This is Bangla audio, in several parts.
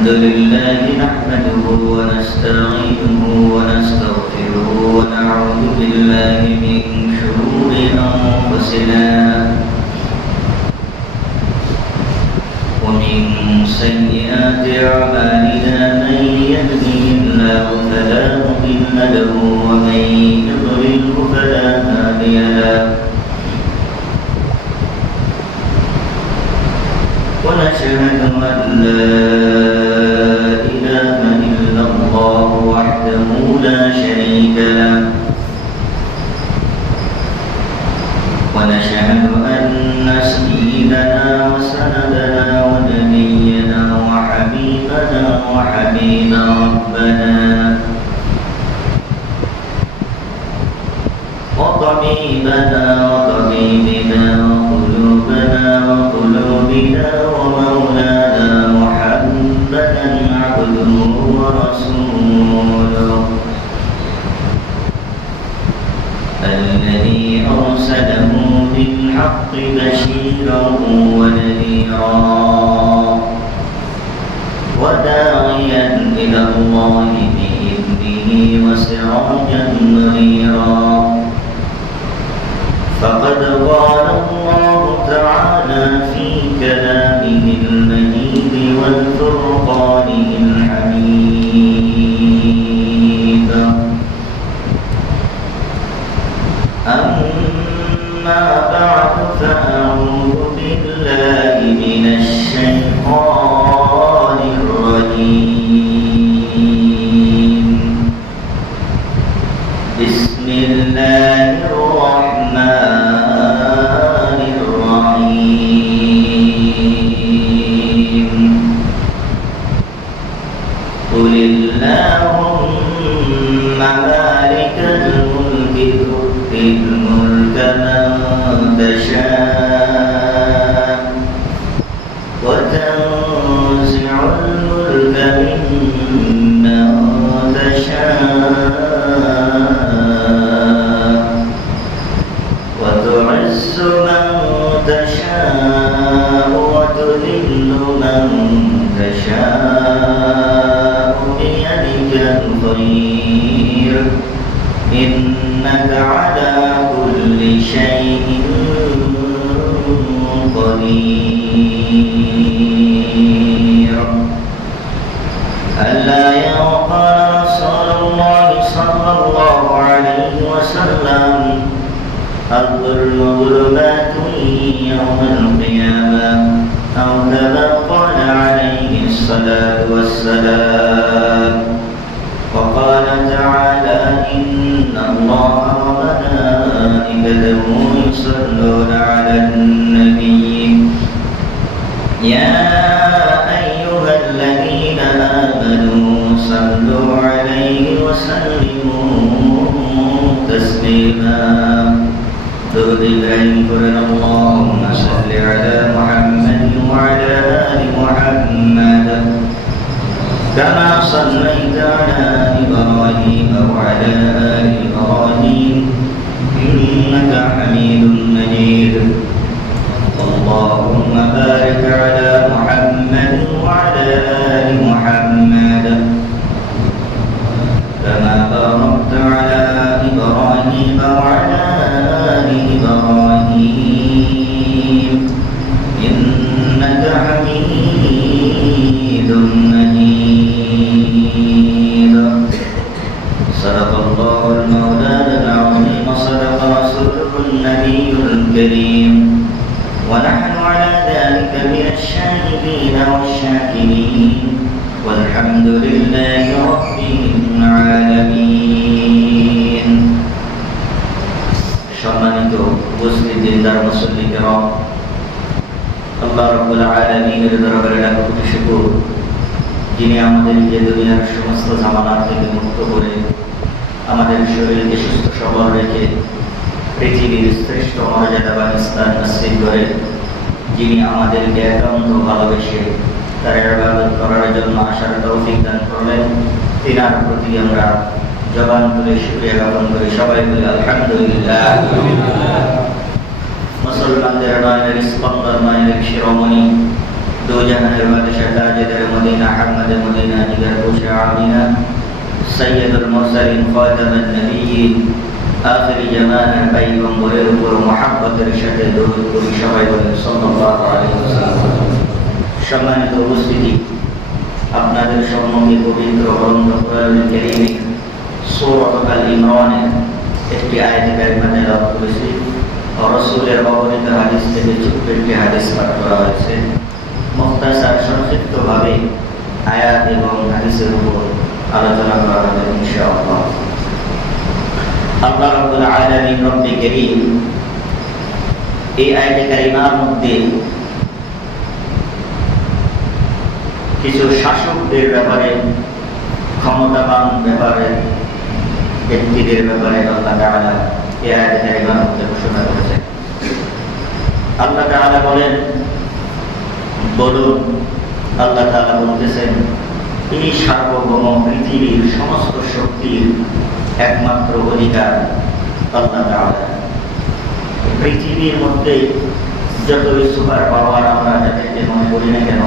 الحمد لله نحمده ونستعينه ونستغفره ونعوذ بالله من شرور أنفسنا ومن سيئات أعمالنا من يهده الله فلا مضل له ومن يضلله فلا هادي له ونشهد أن لا إله إلا الله وحده لا شريك له ونشهد أن سيدنا وسندنا ونبينا وحبيبنا وحبيب ربنا وطبيبنا وطبيبنا وقلوبنا وقلوبنا ومولانا محمدا عبده ورسوله الذي أرسله بالحق بشيرا ونذيرا وداعيا إلى الله بإذنه وسراجا منيرا فقد قال الله تعالى في كلامه المجيد والفرقانه الحميد أما بعد فأعوذ بالله من الشيطان الرجيم بسم الله الرحمن الرحيم قل اللهم مالك الملك تؤتي الملك من تشاء وتنزع الملك ممن تشاء وتعز من تشاء وتذل من تشاء بيدك الخير إنك على كل شيء قدير ألا يقال رسول الله صلى الله عليه وسلم الظلم ظلمات يوم القيامة أو كما قال عليه الصلاة والسلام وقال تعالى إن الله وملائكته يصلون على النبي يا أيها الذين آمنوا صلوا عليه وسلموا تسليما درود إبراهيم قرن اللهم صل على محمد وعلى آل محمد كما صليت على إبراهيم وعلى آل إبراهيم إنك حميد مجيد اللهم بارك على محمد وعلى آل محمد كما باركت على إبراهيم وعلى آل إبراهيم إنك حميد مجيد صدق الله المولى العظيم صدق رسوله النبي الكريم ونحن على ذلك من الشاهدين والشاكرين والحمد لله رب العالمين সম্মানিত উপস্থিত দিনদার মুসল্লিগণ আল্লাহ রাব্বুল আলামিনের দরবারে লাখো কোটি শুকর যিনি আমাদেরকে দুনিয়ার সমস্ত ঝামেলা থেকে মুক্ত করে আমাদের শরীরকে সুস্থ সবল রেখে পৃথিবীর শ্রেষ্ঠ মর্যাদাবান স্থান নসিব করে যিনি আমাদেরকে একান্ত ভালোবেসে তার ইবাদত করার জন্য আসার তৌফিক দান করলেন তিনার প্রতি আমরা জবান তুলে শুকরিয়া জ্ঞাপন করি সবাই বলি আলহামদুলিল্লাহ মুসলমানদের নয়নের স্পন্দন নয়নের শিরোমণি দো জাহানের বাদশাহ তাজেদার মদিনা আহমদ عبدنا سيد المرسلين خاتم النبيين آخر جمال পয়গম্বরের উপর মহব্বতের সাথে দরুদ পড়ি সবাই বলেন সাল্লাল্লাহু আলাইহি ওয়াসাল্লাম। সম্মানিত উপস্থিতি, আপনাদের সম্মুখে পবিত্র গ্রন্থ কোরআনুল কারীমের সূরা আল ইমরানের একটি আয়াতে কারিমা তেলাওয়াত করেছি। রাসূলের অবনীত হাদিস থেকে ছোট্ট একটি হাদিস পাঠ করা হয়েছে। মুখতাসার সংক্ষিপ্তভাবে আয়াত এবং হাদিসের উপর আলোচনা করা হবে ইনশাআল্লাহ। আল্লাহ রাব্বুল আলামিন রব্বে কারীম এই আয়াতে কারিমার মধ্যে কিছু শাসকদের ব্যাপারে, ক্ষমতাবান ব্যাপারে, ব্যক্তিদের ব্যাপারে আল্লাহ তাআলা এই আয়াতে কারিমার মধ্যে ঘোষণা করেছেন। আল্লাহ তাআলা বলুন, আল্লাহ তাআলা বলতেছেন, এই সার্বভৌম পৃথিবীর সমস্ত শক্তির একমাত্র অধিকার আল্লাহ তাআলা। পৃথিবীর মধ্যে যতই সুপার পাওয়ার আমরা যাদেরকে মনে করি না কেন,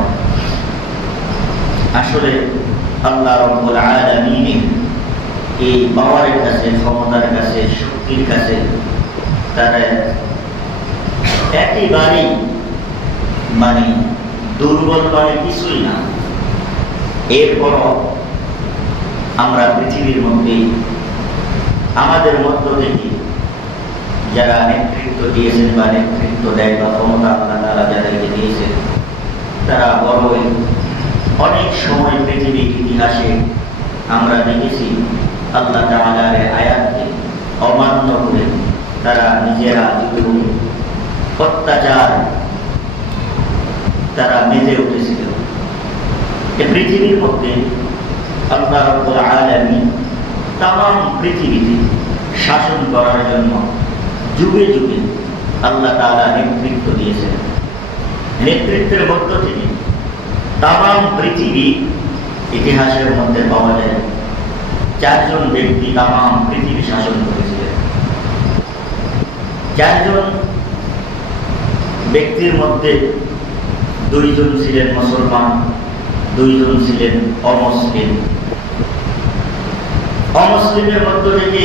আসলে আল্লাহ রাব্বুল আলামিন এই পাওয়ারের কাছে, ক্ষমতার কাছে, শক্তির কাছে তারা একেবারেই দুর্বল কিছুই না। এরপরও আমরা পৃথিবীর মধ্যে আমাদের মধ্য থেকে যারা নেতৃত্ব দিয়েছেন বা নেতৃত্ব দেয় বা ক্ষমতা আল্লাহ তাআলা যাদেরকে দিয়েছেন, তারা বড়ই অনেক সময় পৃথিবীর ইতিহাসে আমরা দেখেছি আল্লাহ তাআলার আয়াতকে অমান্য করে তারা নিজেরা অত্যাচার তারা মেতে উঠেছিল। এই পৃথিবীর মধ্যে আল্লাহ রাব্বুল আলামিন তামাম পৃথিবীতে শাসন করার জন্য যুগে যুগে আল্লাহ তাআলা নেতৃত্ব দিয়েছেন। নেতৃত্বের মধ্য থেকে তামাম পৃথিবী ইতিহাসের মধ্যে পাওয়া যায় 4 জন ব্যক্তি তামাম পৃথিবী শাসন করেছিলেন। 4 জন ব্যক্তির মধ্যে 2 জন ছিলেন মুসলমান, 2 জন ছিলেন অমুসলিম। অমুসলিমের মধ্য থেকে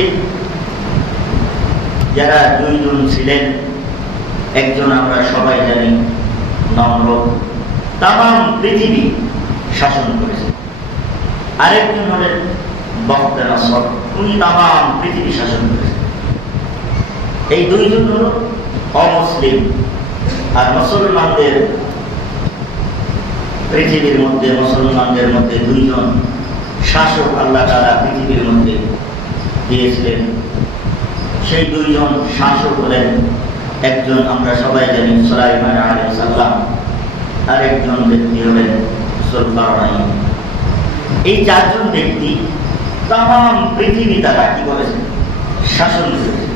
যারা 2 জন ছিলেন, একজন আমরা সবাই জানি নমরুদ, তামাম পৃথিবী শাসন করেছেন। আরেকজন হলেন বখতানাসর, উনি তামাম পৃথিবী শাসন করেছেন। এই 2 জন হল অমুসলিম। আর মুসলমানদের পৃথিবীর মধ্যে, মুসলমানদের মধ্যে 2 জন শাসক আল্লাহ তাআলা পৃথিবীর মধ্যে দিয়েছিলেন। সেই 2 জন শাসক হলেন, একজন আমরা সবাই জানি সুলাইমান আলাইহিস সালাম, আরেকজন ব্যক্তি হলেন যুলকারনাইন। এই 4 জন ব্যক্তি তামাম পৃথিবী তারা কি করেছেন? শাসন করেছেন।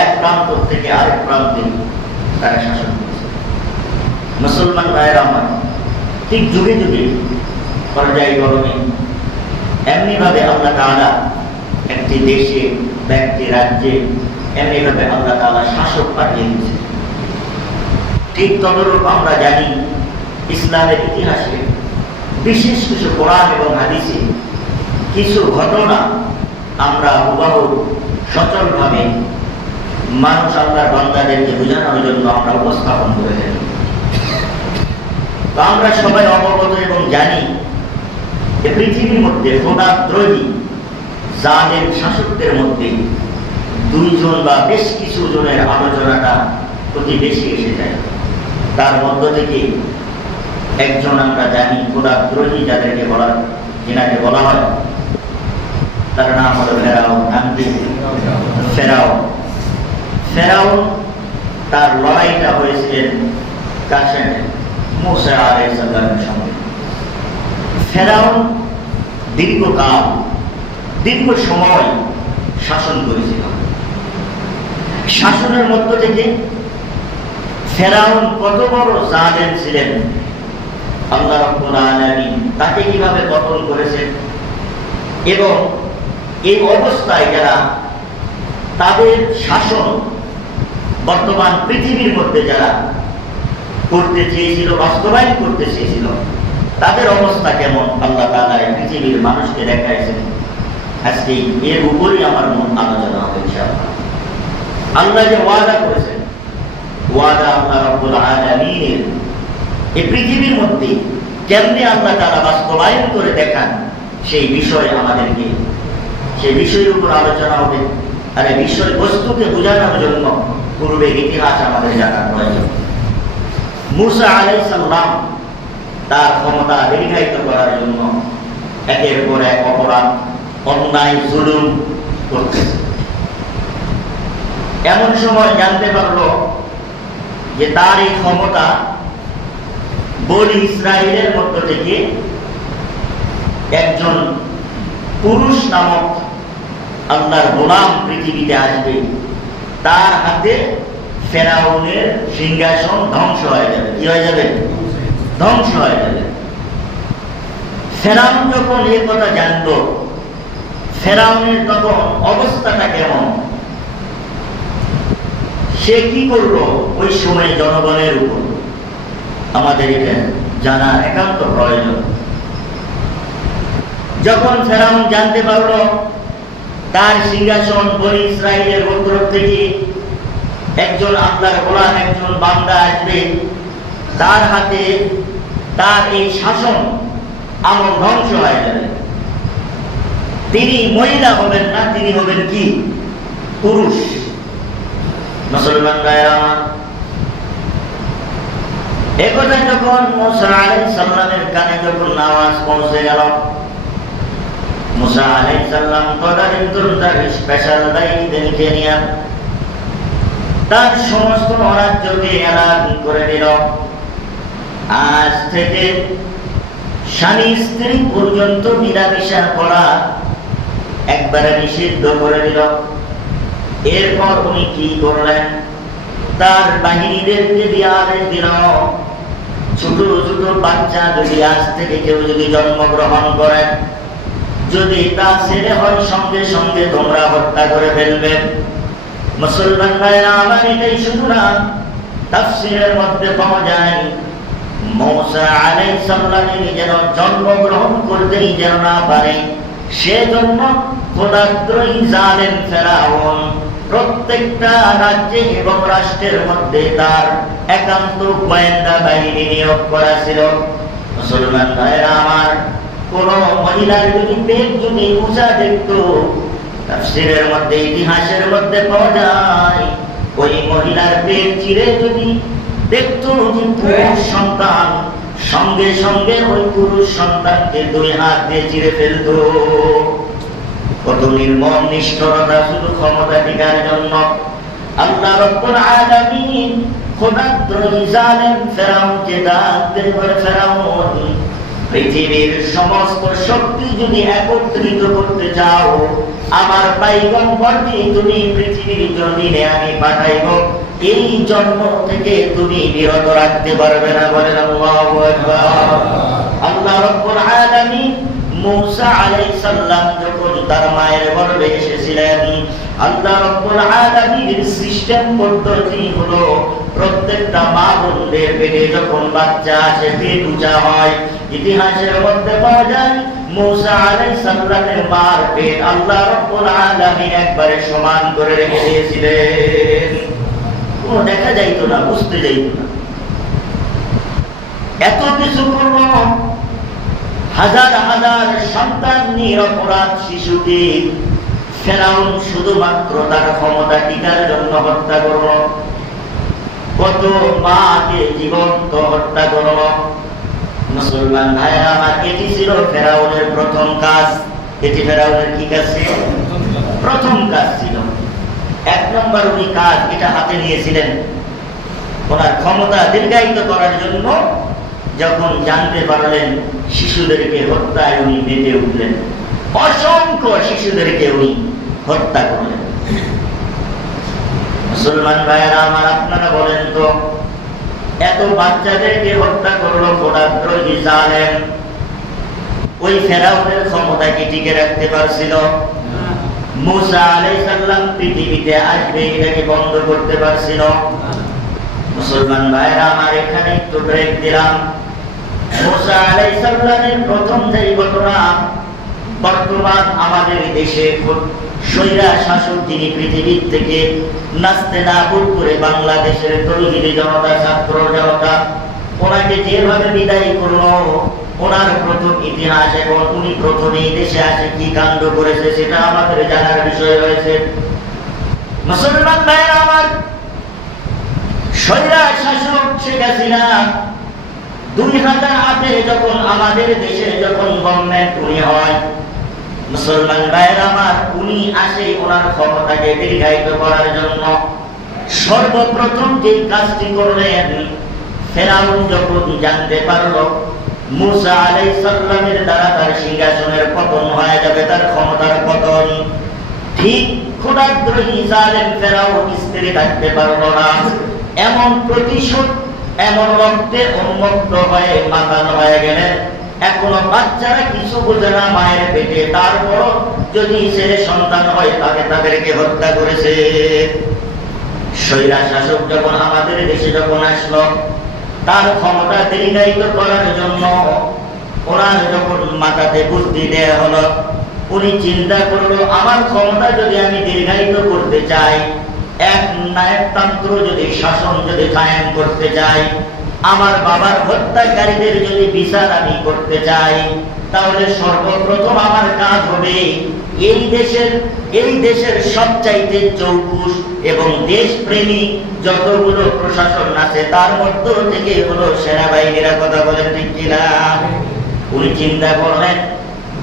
এক প্রান্ত থেকে আরেক প্রান্তে তারা শাসন করেছে। মুসলমান ভাইয়েরা আমার, ঠিক যুগে যুগে পর্যায়ক্রমে এমনিভাবে আল্লাহ তাআলা একটি দেশে, ব্যক্তি, রাজ্যে এমনিভাবে আল্লাহ তাআলা শাসক পাঠিয়ে দিয়েছে। ঠিক তদরূপ আমরা জানি ইসলামের ইতিহাসে বিশেষ কিছু কোরআন এবং হাদিসে কিছু ঘটনা আমরা হুবহু সচলভাবে মানুষ আল্লাহর বান্দাদেরকে বোঝানোর জন্য আমরা উপস্থাপন করে থাকি। তো আমরা সবাই অবগত এবং জানি যে পৃথিবীর মধ্যে খোদাদ্রোহী জালেম শাসকদের মধ্যে 2 জন বা বেশ কিছু জনের আলোচনাটা অতি বেশি এসে যায়। তার মধ্য থেকে একজন আমরা জানি খোদাদ্রোহী যাদেরকে যেনাকে বলা হয়, তার নাম হলো ফেরাউন। ফেরাউন তার লড়াইটা হয়েছিলেন কার সঙ্গে? মুসা আলাইহিস সালামের সঙ্গে। ফেরাউন দীর্ঘ সময় শাসন করেছিল। শাসনের মধ্য থেকে ফেরাউন কত বড় জালেম ছিলেন, আল্লাহ রাব্বুল আলামিন তাকে কিভাবে পতন করেছেন, এবং এই অবস্থায় যারা তাদের শাসন বর্তমান পৃথিবীর মধ্যে যারা করতে চেয়েছিল, বাস্তবায়ন করতে চেয়েছিল, তাদের অবস্থা কেমন আল্লাহ তাআলা এই পৃথিবীর মানুষকে দেখাইছেন। আজকে এর উপরই আমার মূল আলোচনা হবে ইনশাআল্লাহ। আল্লাহ যে ওয়াদা করেছেন, ওয়াদা আল্লাহ রাব্বুল আলামিনের এই পৃথিবীর মধ্যে কেমনে আল্লাহ তাআলা বাস্তবায়ন করে দেখান, সেই বিষয়ে আমাদেরকে সেই বিষয়ের উপর আলোচনা হবে। আর এই বিষয় বস্তুকে বোঝানোর জন্য পূর্বে ইতিহাস আমাদের জানার প্রয়োজন। মূসা আলাইহিস সালাম তার ক্ষমতা দীর্ঘায়িত করার জন্য একের পর এক অপরাধ, অন্যায়, জুলুম করতেছে। এমন সময় জানতে পারলো যে তার এই ক্ষমতা বনি ইসরাইলের মধ্য থেকে একজন পুরুষ নামক আল্লাহর গোলাম পৃথিবীতে আসবে, তার হাতে ফেরাউনের সিংহাসন ধ্বংস হয়ে যাবে। কি হয়ে যাবে? ধ্বংস হয়ে যাবে। ফেরাউন যখন এই কথা জানতো, ফেরাউনের তখন অবস্থাটা কেমন, সে কি করলো ওই সময় জনগণের উপর, আমাদের এটা জানা একান্ত প্রয়োজন। যখন ফেরাউন জানতে পারলো তার সিংহাসন বনি ইসরাইলের গোত্র থেকে একজন আল্লাহর গোলাম, একজন বান্দা আসবে, তার হাতে তার এই শাসন আমল ধ্বংস হয়ে যাবে। তিনি মহিলা হবেন না, তিনি হবেন কি? পুরুষ। মুসলমান ভাইরা আমার, একথা যখন মূসা আলাইহিস সালামের কানে যখন আওয়াজ পৌঁছে গেল, মূসা আলাইহিস সালাম তদানীন্তন তার স্পেশাল দায়িত্বকে নিয়ে তার সমস্ত রাজ্যকে এলান করে দিল, আজ থেকে স্বামী স্ত্রী পর্যন্ত মিলামিশা করা একবারে নিষিদ্ধ করে দিল। এরপর উনি কি করলেন? তার বাহিনীদেরকে দিয়ে আদেশ দিল, ছোট ছোট বাচ্চা যদি আজ থেকে কেউ যদি জন্মগ্রহণ করেন, যদি তা ছেলে হয়, সঙ্গে সঙ্গে তোমরা হত্যা করে ফেলবে। মুসলমান ভাইরা আমার, এটাই শুধু না, তাফসীরের মধ্যে পাওয়া যায় মূসা আলাইহিস সালাম যেন জন্মগ্রহণ করতেই যেন না পারে, সেজন্য খোদাদ্রোহী জালেম ফেরাউন প্রত্যেকটা রাজ্যে এবং রাষ্ট্রের মধ্যে তার একান্ত গোয়েন্দা বাহিনী নিয়োগ করা ছিল। মুসলমান ভাইরা আমার, কোন মহিলার যদি পেট যদি উঁচা দেখত, তাফসীরের মধ্যে ইতিহাসের মধ্যে পাওয়া যায় ওই মহিলার পেট চিরে যদি দেখতো যে পুরুষ সন্তান, সঙ্গে সঙ্গে ওই পুরুষ সন্তানকে দুই হাত দিয়ে চিরে ফেলত। কত নির্মম নিষ্ঠুরতা শুধু ক্ষমতা টিকার জন্য। আল্লাহ রাব্বুল আলামিন খোদাদ্রোহী জালেম ফেরাউনকে ডাক দিয়ে বলে, ফেরাউন, পৃথিবীর সমস্ত শক্তি যদি একত্রিত করতে চাও, আমার পয়গম্বরকে তুমি পৃথিবীর জমিনে আমি পাঠাইব, এই জন্ম থেকে তুমি বিরত রাখতে পারবে না। বলেন আল্লাহু আকবার। আল্লাহ রাব্বুল আলামিন মূসা আলাইহিস সালাম যখন তার মায়ের গর্ভে এসেছিলেন, আল্লাহ রাব্বুল আলামিনের সিস্টেম পদ্ধতি হলো প্রত্যেকটা মা বোনদের পেটে যখন বাচ্চা আসে, পেট উঁচা হয়। ইতিহাসের মধ্যে পাওয়া যায় মূসা আলাইহিস সালামের মার পেট আল্লাহ রাব্বুল আলামিন একবারে সমান করে রেখে দিয়েছিলেন, কোনো দেখা যাইতো না, বুঝতে যাইতো না। এত কিছু করল, হাজার হাজার সন্তান নিরপরাধ শিশুকে ফেরাউন শুধুমাত্র তার ক্ষমতা টিকার জন্য হত্যা করল। কত মাকে জীবন্ত হত্যা করল। মুসলমান ভাইরা আমার, এটি ছিল ফেরাউনের প্রথম কাজ। এটি ফেরাউনের কি কাজ ছিল? প্রথম কাজ ছিল। এক নম্বর উনি কাজ এটা হাতে নিয়েছিলেন ওনার ক্ষমতা দীর্ঘায়িত করার জন্য। যখন জানতে পারলেন শিশুদেরকে হত্যায় উনি মেতে উঠলেন, অসংখ্য শিশুদেরকে উনি হত্যা করলেন। মুসলমান ভাইয়েরা আমার, আপনারা বলেন তো, এত বাচ্চাদেরকে হত্যা করলো খোদাদ্রোহী জালেম, ওই ফেরাউনের ক্ষমতা কি টিকে রাখতে পারছিল? মূসা আলাইহিস সালাম পৃথিবীতে আসবে, এটাকে বন্ধ করতে পারছিল? মুসলমান ভাইরা আমার, এখানে একটু ব্রেক দিলাম। মুসা আলাইহিস সালামের প্রথম যে ঘটনা, বর্তমান আমাদের দেশে স্বৈরা শাসক যিনি পৃথিবীর থেকে নাস্তে নাবুদ করে বাংলাদেশের তরুণী জনতা, ছাত্র জনতা ওনাকে যেভাবে বিদায় করলো, ওনার প্রথম ইতিহাস এবং উনি প্রথমে দেশে আসে কি কাণ্ড করেছে সেটা আমাদের জানার বিষয় রয়েছে। মুসলমান ভাইয়েরা আমার, স্বৈরা শাসক শেখ হাসিনা 2008-এ যখন আমাদের দেশে যখন গভর্নমেন্ট উনি হয়, মুসলমান ভাইয়েরা আমার, উনি আসে ওনার ক্ষমতাকে দীর্ঘায়িত করার জন্য সর্বপ্রথম যে কাজটি করলেন, ফেরাউন যখন জানতে পারল মুসা আলাইহিস সালামের দ্বারা তার সিংহাসনের পতন হয়ে যাবে, তার ক্ষমতার পতন, ঠিক ক্ষুধাদ্রোহী জালেম ফেরাউন স্থির থাকতে পারল না। এমন প্রতিশোধ, এমন রক্তে উন্মত্ত হয়ে মাতাল হয়ে গেলেন। এখনো বাচ্চারা কিছু বোঝে না মায়ের পেটে, তারপর যদি ছেলে সন্তান হয় তাকে তাদেরকে হত্যা করেছে। স্বৈরা শাসক যখন আমাদের দেশে যখন আসলো, তার ক্ষমতা দীর্ঘায়িত করার জন্য ওনার যখন মাথাতে বুদ্ধি দেয়া হলো, উনি চিন্তা করলো আমার ক্ষমতা যদি আমি দীর্ঘায়িত করতে চাই, এক নায়কতন্ত্র যদি শাসন যদি কায়েম করতে চাই, আমার বাবার হত্যাকারীদের যদি বিচার আমি করতে চাই, তাহলে সর্বপ্রথম আমার কাজ হবে এই দেশের সবচাইতে চৌকুশ এবং দেশপ্রেমী যতগুলো প্রশাসন আছে তার মধ্য থেকে হলো সেনাবাহিনীরা। কথা বলেন ঠিক কিনা? উনি চিন্তা করলেন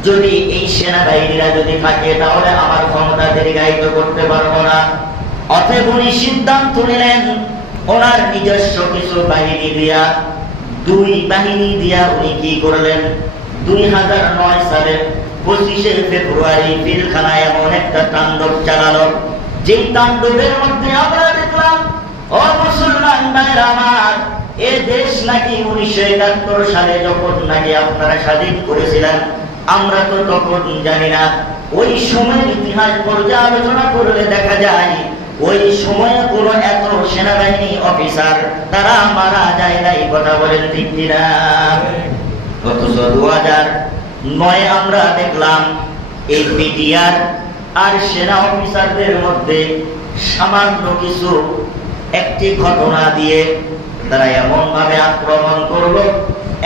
যদি এই সেনাবাহিনীরা যদি থাকে তাহলে আমার ক্ষমতা দীর্ঘায়িত করতে পারবো না। অতএব উনি সিদ্ধান্ত নিলেন ওনার নিজস্ব কিছু বাহিনী দিয়া, দুই বাহিনী দিয়া উনি কি করলেন, 2009 সালের 25শে ফেব্রুয়ারি পিলখানায় এমন একটা তাণ্ডব চালালো, যে তাণ্ডবের মধ্যে আমরা দেখলাম, ও মুসলমান ভাইরা আমার, এ দেশ নাকি 1971 সালে যখন নাকি আপনারা স্বাধীন করেছিলেন, আমরা তো তখন জানি না। ওই সময়ের ইতিহাস পর্যালোচনা করলে দেখা যায় ওই সময়ে কোন এত সেনাবাহিনী অফিসার তারা মারা যায় নাই। কথা বলেন ঠিক কিনা? অথচ 2009 আমরা দেখলাম এই বিডিআর আর সেনা অফিসারদের মধ্যে সামান্য কিছু একটি ঘটনা দিয়ে তারা এমন ভাবে আক্রমণ করলো,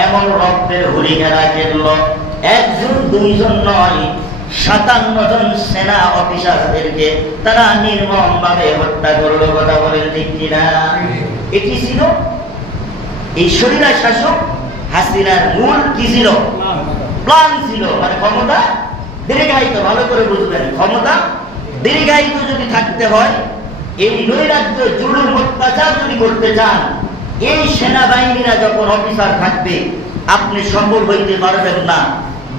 এমন রক্তের হুলি খেলা খেললো, একজন দুইজন নয়, 57 জন সেনা অফিসারদেরকে তারা নির্মম ভাবে হত্যা করলো। কথা বলেন ঠিক কিনা? এটি ছিল এই স্বৈরা শাসক হাসিনার মূল কি ছিল? প্ল্যান ছিল, মানে ক্ষমতা দীর্ঘায়িত। ভালো করে বুঝবেন, ক্ষমতা দীর্ঘায়িত যদি থাকতে হয়, এই নৈরাজ্য জুলুম অত্যাচার যদি করতে চান, এই সেনাবাহিনীরা যখন অফিসার থাকবে আপনি সফল হইতে পারবেন না,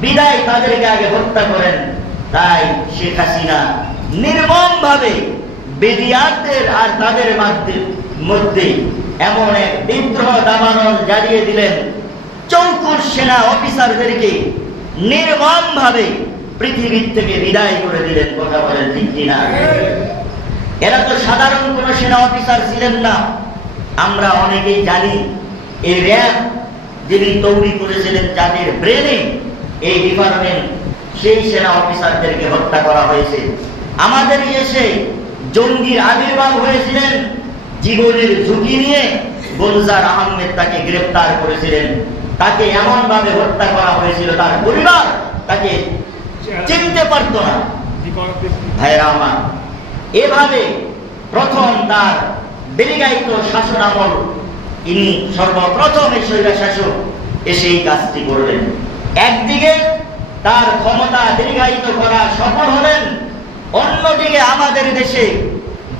বিদায় তাদেরকে আগে হত্যা করেন। তাই শেখ হাসিনা নির্মম ভাবে বিডিআরদের আর তাদের মধ্যে এমন এক বিদ্রোহ দাবানল জ্বালিয়ে দিলেন, চৌকুশ সেনা অফিসারদেরকে নির্মম ভাবে পৃথিবীর থেকে বিদায় করে দিলেন। কথা বলেন ঠিক কিনা? এরা তো সাধারণ কোন সেনা অফিসার ছিলেন না। আমরা অনেকেই জানি এই র্যাব যিনি তৈরি করেছিলেন, যাদের ব্রেনে এই ডিপার্টমেন্ট, সেই সেনা অফিসারদেরকে হত্যা করা হয়েছে। আমাদের দেশে জঙ্গির আবির্ভাব হয়েছিলেন, জীবনের ঝুঁকি নিয়ে গুলজার আহমেদ তাকে গ্রেফতার করেছিলেন, তাকে এমন ভাবে হত্যা করা হয়েছিল তার পরিবার তাকে চিনতে পারত না। ভাইরা আমার, এভাবে প্রথম তার দীর্ঘায়িত শাসন আমল, ইনি সর্বপ্রথম এই স্বৈরা শাসক এসে এই কাজটি করলেন। একদিকে তার ক্ষমতা দীর্ঘায়িত করা সফল হলেন, অন্যদিকে আমাদের দেশে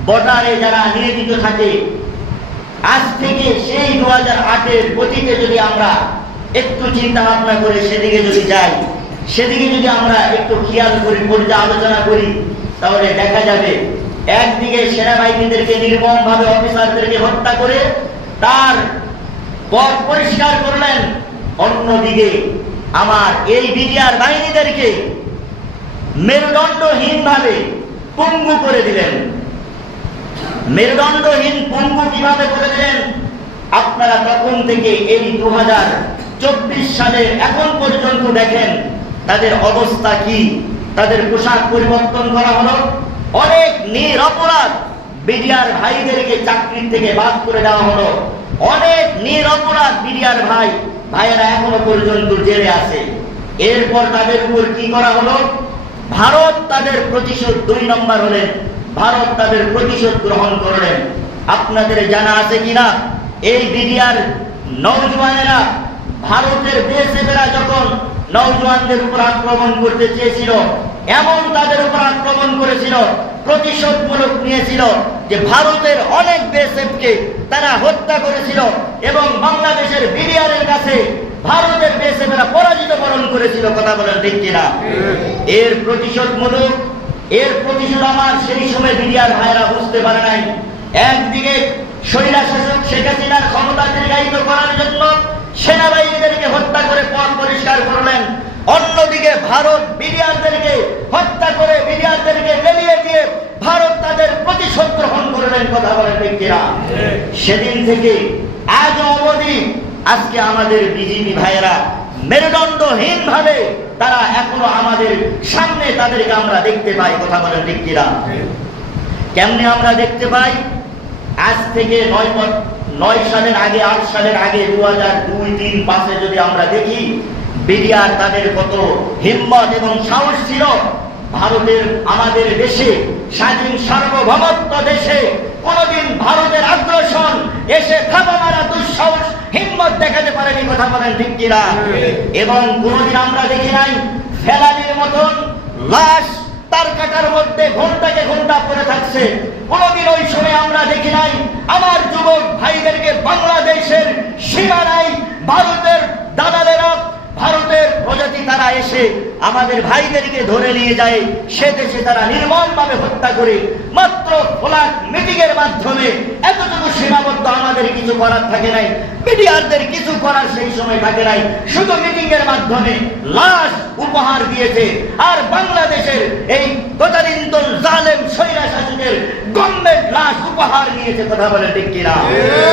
বর্ডারে যারা নিয়োজিত থাকে, আজ থেকে সেই 2008-এর অতীতে যদি আমরা একটু চিন্তা ভাবনা করে সেদিকে যদি যাই, সেদিকে যদি আমরা একটু খেয়াল করি, আলোচনা করি, তাহলে দেখা যাবে একদিকে সেনাবাহিনীদেরকে নির্মম ভাবে অফিসারদেরকে হত্যা করে তার পথ পরিষ্কার করলেন, অন্যদিকে আমার এই বিডিআর বাহিনীদেরকে মেরুদণ্ডহীন ভাবে পঙ্গু করে দিলেন। মেরুদণ্ডহীন পঙ্গু কিভাবে করে দিলেন? আপনারা তখন থেকে এই 2024 সালে এখন পর্যন্ত দেখেন তাদের অবস্থা কি। তাদের পোশাক পরিবর্তন করা হলো, অনেক নিরপরাধ বিডিআর ভাইদেরকে চাকরি থেকে বাদ করে দেওয়া হলো, অনেক নিরপরাধ বিডিআর ভাইয়েরা এখনো পর্যন্ত জেলে আছে। এরপর তাদের উপর কি করা হলো? ভারত তাদের প্রতিশোধ 2 নম্বর হলেন, ভারত তাদের প্রতিশোধ গ্রহণ করলেন। আপনাদের জানা আছে কিনা এই বিডিআর নওজওয়ানেরা ভারতের বিএসএফেরা যখন নওজওয়ানদের উপর আক্রমণ করতে চেয়েছিল, এমন তাদের উপর আক্রমণ করেছিল, প্রতিশোধমূলক নিয়েছিল যে ভারতের অনেক বিএসএফকে তারা হত্যা করেছিল এবং বাংলাদেশের বিডিআরের কাছে ভারতের বিএসএফেরা পরাজিত বরণ করেছিল। কথা বলেন ঠিক কিনা? এর প্রতিশোধ আমার সেই সময় বিডিআর ভাইরা বুঝতে পারে নাই। একদিকে স্বৈরশাসক শেখ হাসিনার ক্ষমতা দীর্ঘায়িত করার জন্য সেনাবাহিনীদেরকে হত্যা করে পথ পরিষ্কার করলেন, অন্যদিকে ভারত বিডিআরদেরকে হত্যা করে বিডিআরদেরকে লেলিয়ে দিয়ে ভারত তাদের প্রতিশোধ গ্রহণ করলেন। কথা বলেন ঠিক কিনা? সেদিন থেকে আজ অবধি আজকে আমাদের বিজেপি ভাইয়েরা মেরুদণ্ডহীন ভাবে তারা এখনো আমাদের সামনে, তাদেরকে আমরা দেখতে পাই। কথা বলেন ঠিক কিনা? কেমনে আমরা দেখতে পাই? আজ থেকে 9 সালের আগে, 8 সালের আগে, 2002, 3, 5 যদি আমরা দেখি বিডিআর তাদের কত হিম্মত এবং সাহস ছিল। ভারতের আমাদের দেশে, স্বাধীন সার্বভৌমত্ব দেশে কোনদিন ভারতের আগ্রাসন এসে থাবা মারা দুঃসাহস হিম্মত দেখাতে পারেনি। কথা বলেন ঠিক কিনা? এবং কোনদিন আমরা দেখি নাই ফেলানির মতন লাশ তার কাটার মধ্যে ঘন্টাকে ঘন্টা পড়ে থাকছে। কোনদিন ওই সময় আমরা দেখি নাই আমার যুবক ভাইদেরকে বাংলাদেশের সীমানায় ভারতের দালালেরা, ভারতের প্রজাতি তারা এসে আমাদের ভাইদেরকে ধরে নিয়ে যায়, সে দেশে তারা নির্মমভাবে হত্যা করে মাত্র ফ্ল্যাগ মিটিং এর মাধ্যমে এতটুকু সীমাবদ্ধ। আমাদের কিছু করার থাকে নাই, মিডিয়ারদের কিছু করার সেই সময় থাকে নাই, শুধু মিটিং এর মাধ্যমে লাশ উপহার দিয়েছে। আর বাংলাদেশের এই তদানীন্তন জালেম স্বৈরশাসকের গভর্নমেন্ট লাশ উপহার নিয়েছে। কথা বলেন ঠিক কিনা?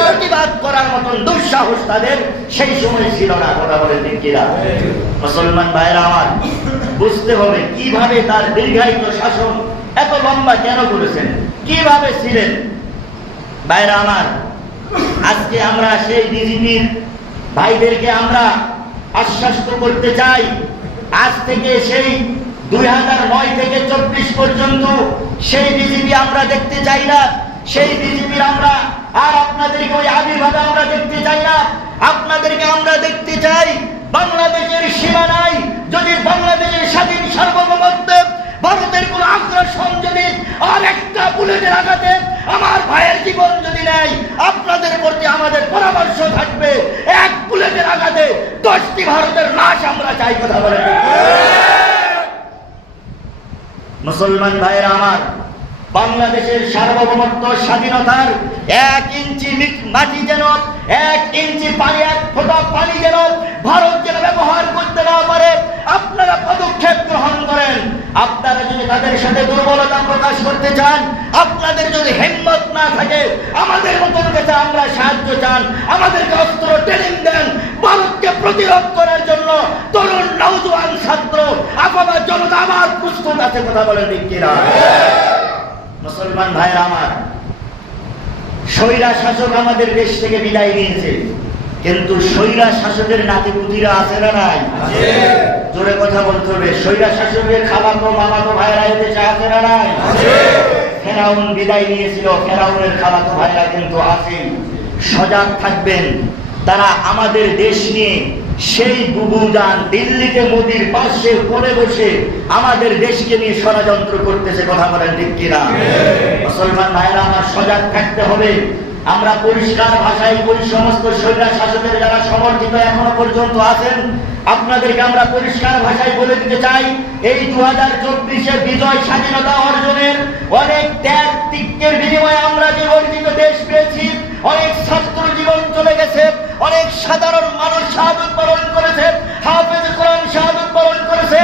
প্রতিবাদ করার মতন দুঃসাহস তাদের সেই সময় ছিল না। কথা বলেন ঠিক কিনা? মুসলমান ভাইরা আমার, বুঝতে হবে কিভাবে তার দীর্ঘায়িত শাসন এত লম্বা কেন করেছেন, কিভাবে ছিলেন। ভাইরা আমার, আজকে আমরা সেই বিজেপির ভাইদেরকে আমরা আশ্বস্ত করতে চাই, আজ থেকে সেই 2009 থেকে 24 পর্যন্ত সেই বিজেপি আমরা দেখতে চাই না। সেই বিজেপির আমরা আর আপনাদেরকে ওই আবির্ভাবে আমরা দেখতে চাই না। আপনাদেরকে আমরা দেখতে চাই বাংলাদেশের সীমানায় যদি বাংলাদেশের স্বাধীন সার্বভৌমত্বে ভারতের কোন আগ্রাসন যদি আর একটা বুলেটের আঘাতে আমার ভাইয়ের জীবন যদি নেয়, আপনাদের প্রতি আমাদের পরামর্শ থাকবে, এক বুলেটের আঘাতে 10টি ভারতের লাশ আমরা চাই। কথা বলেন মুসলমান ভাইয়েরা আমার, বাংলাদেশের সার্বভৌমত্ব স্বাধীনতার 1 ইঞ্চি মাটি যেন, 1 ইঞ্চি পানি, 1 ফোঁটা পানি যেন ভারত যেন ব্যবহার করতে না পারে, আপনারা পদক্ষেপ গ্রহণ করেন। আপনারা যদি তাদের সাথে দুর্বলতা প্রকাশ করতে চান, আপনাদের যদি হিম্মত না থাকে, আমাদের মতন কাছে আমরা সাহায্য চান, আমাদেরকে অস্ত্র ট্রেনিং দেন। ভারতকে প্রতিরোধ করার জন্য তরুণ নওজোয়ান ছাত্র আপামর জনতা আমার প্রস্তুত আছে। কথা বলেন ঠিক কিনা? মুসলমান ভাইরা আমার, স্বৈরা শাসক আমাদের দেশ থেকে বিদায় নিয়েছে, কিন্তু স্বৈরা শাসকের নাতিপুতিরা আছে না নাই? জোরে কথা বলতে হবে। স্বৈরা শাসকের খালাতো মামাতো ভাইরা এদেশে আছে না নাই? ফেরাউন বিদায় নিয়েছিল, ফেরাউনের খালাতো ভাইরা কিন্তু আছে। সজাগ থাকবেন, তারা আমাদের দেশ নিয়ে সেই বুবুজান দিল্লিতে মোদির পাশে পড়ে বসে আমাদের দেশকে নিয়ে ষড়যন্ত্র করতেছে। কথা বলেন ঠিক কিনা? মুসলমান ভাইরা আমার, সজাগ থাকতে হবে। আমরা পরিষ্কার ভাষায় বলি, সমস্ত স্বৈরা শাসকের যারা সমর্থিত এখনো পর্যন্ত আছেন, আপনাদেরকে আমরা পরিষ্কার ভাষায় বলে দিতে চাই, এই 2024-এ বিজয় স্বাধীনতা অর্জনের অনেক ত্যাগ তিক্তের বিনিময়ে আমরা যে অর্জিত দেশ পেয়েছি, অনেক ছাত্র জীবন চলে গেছে, অনেক সাধারণ মানুষ শাহাদত বরণ করেছে, হাফেজ কোরআন শাহাদত বরণ করেছে,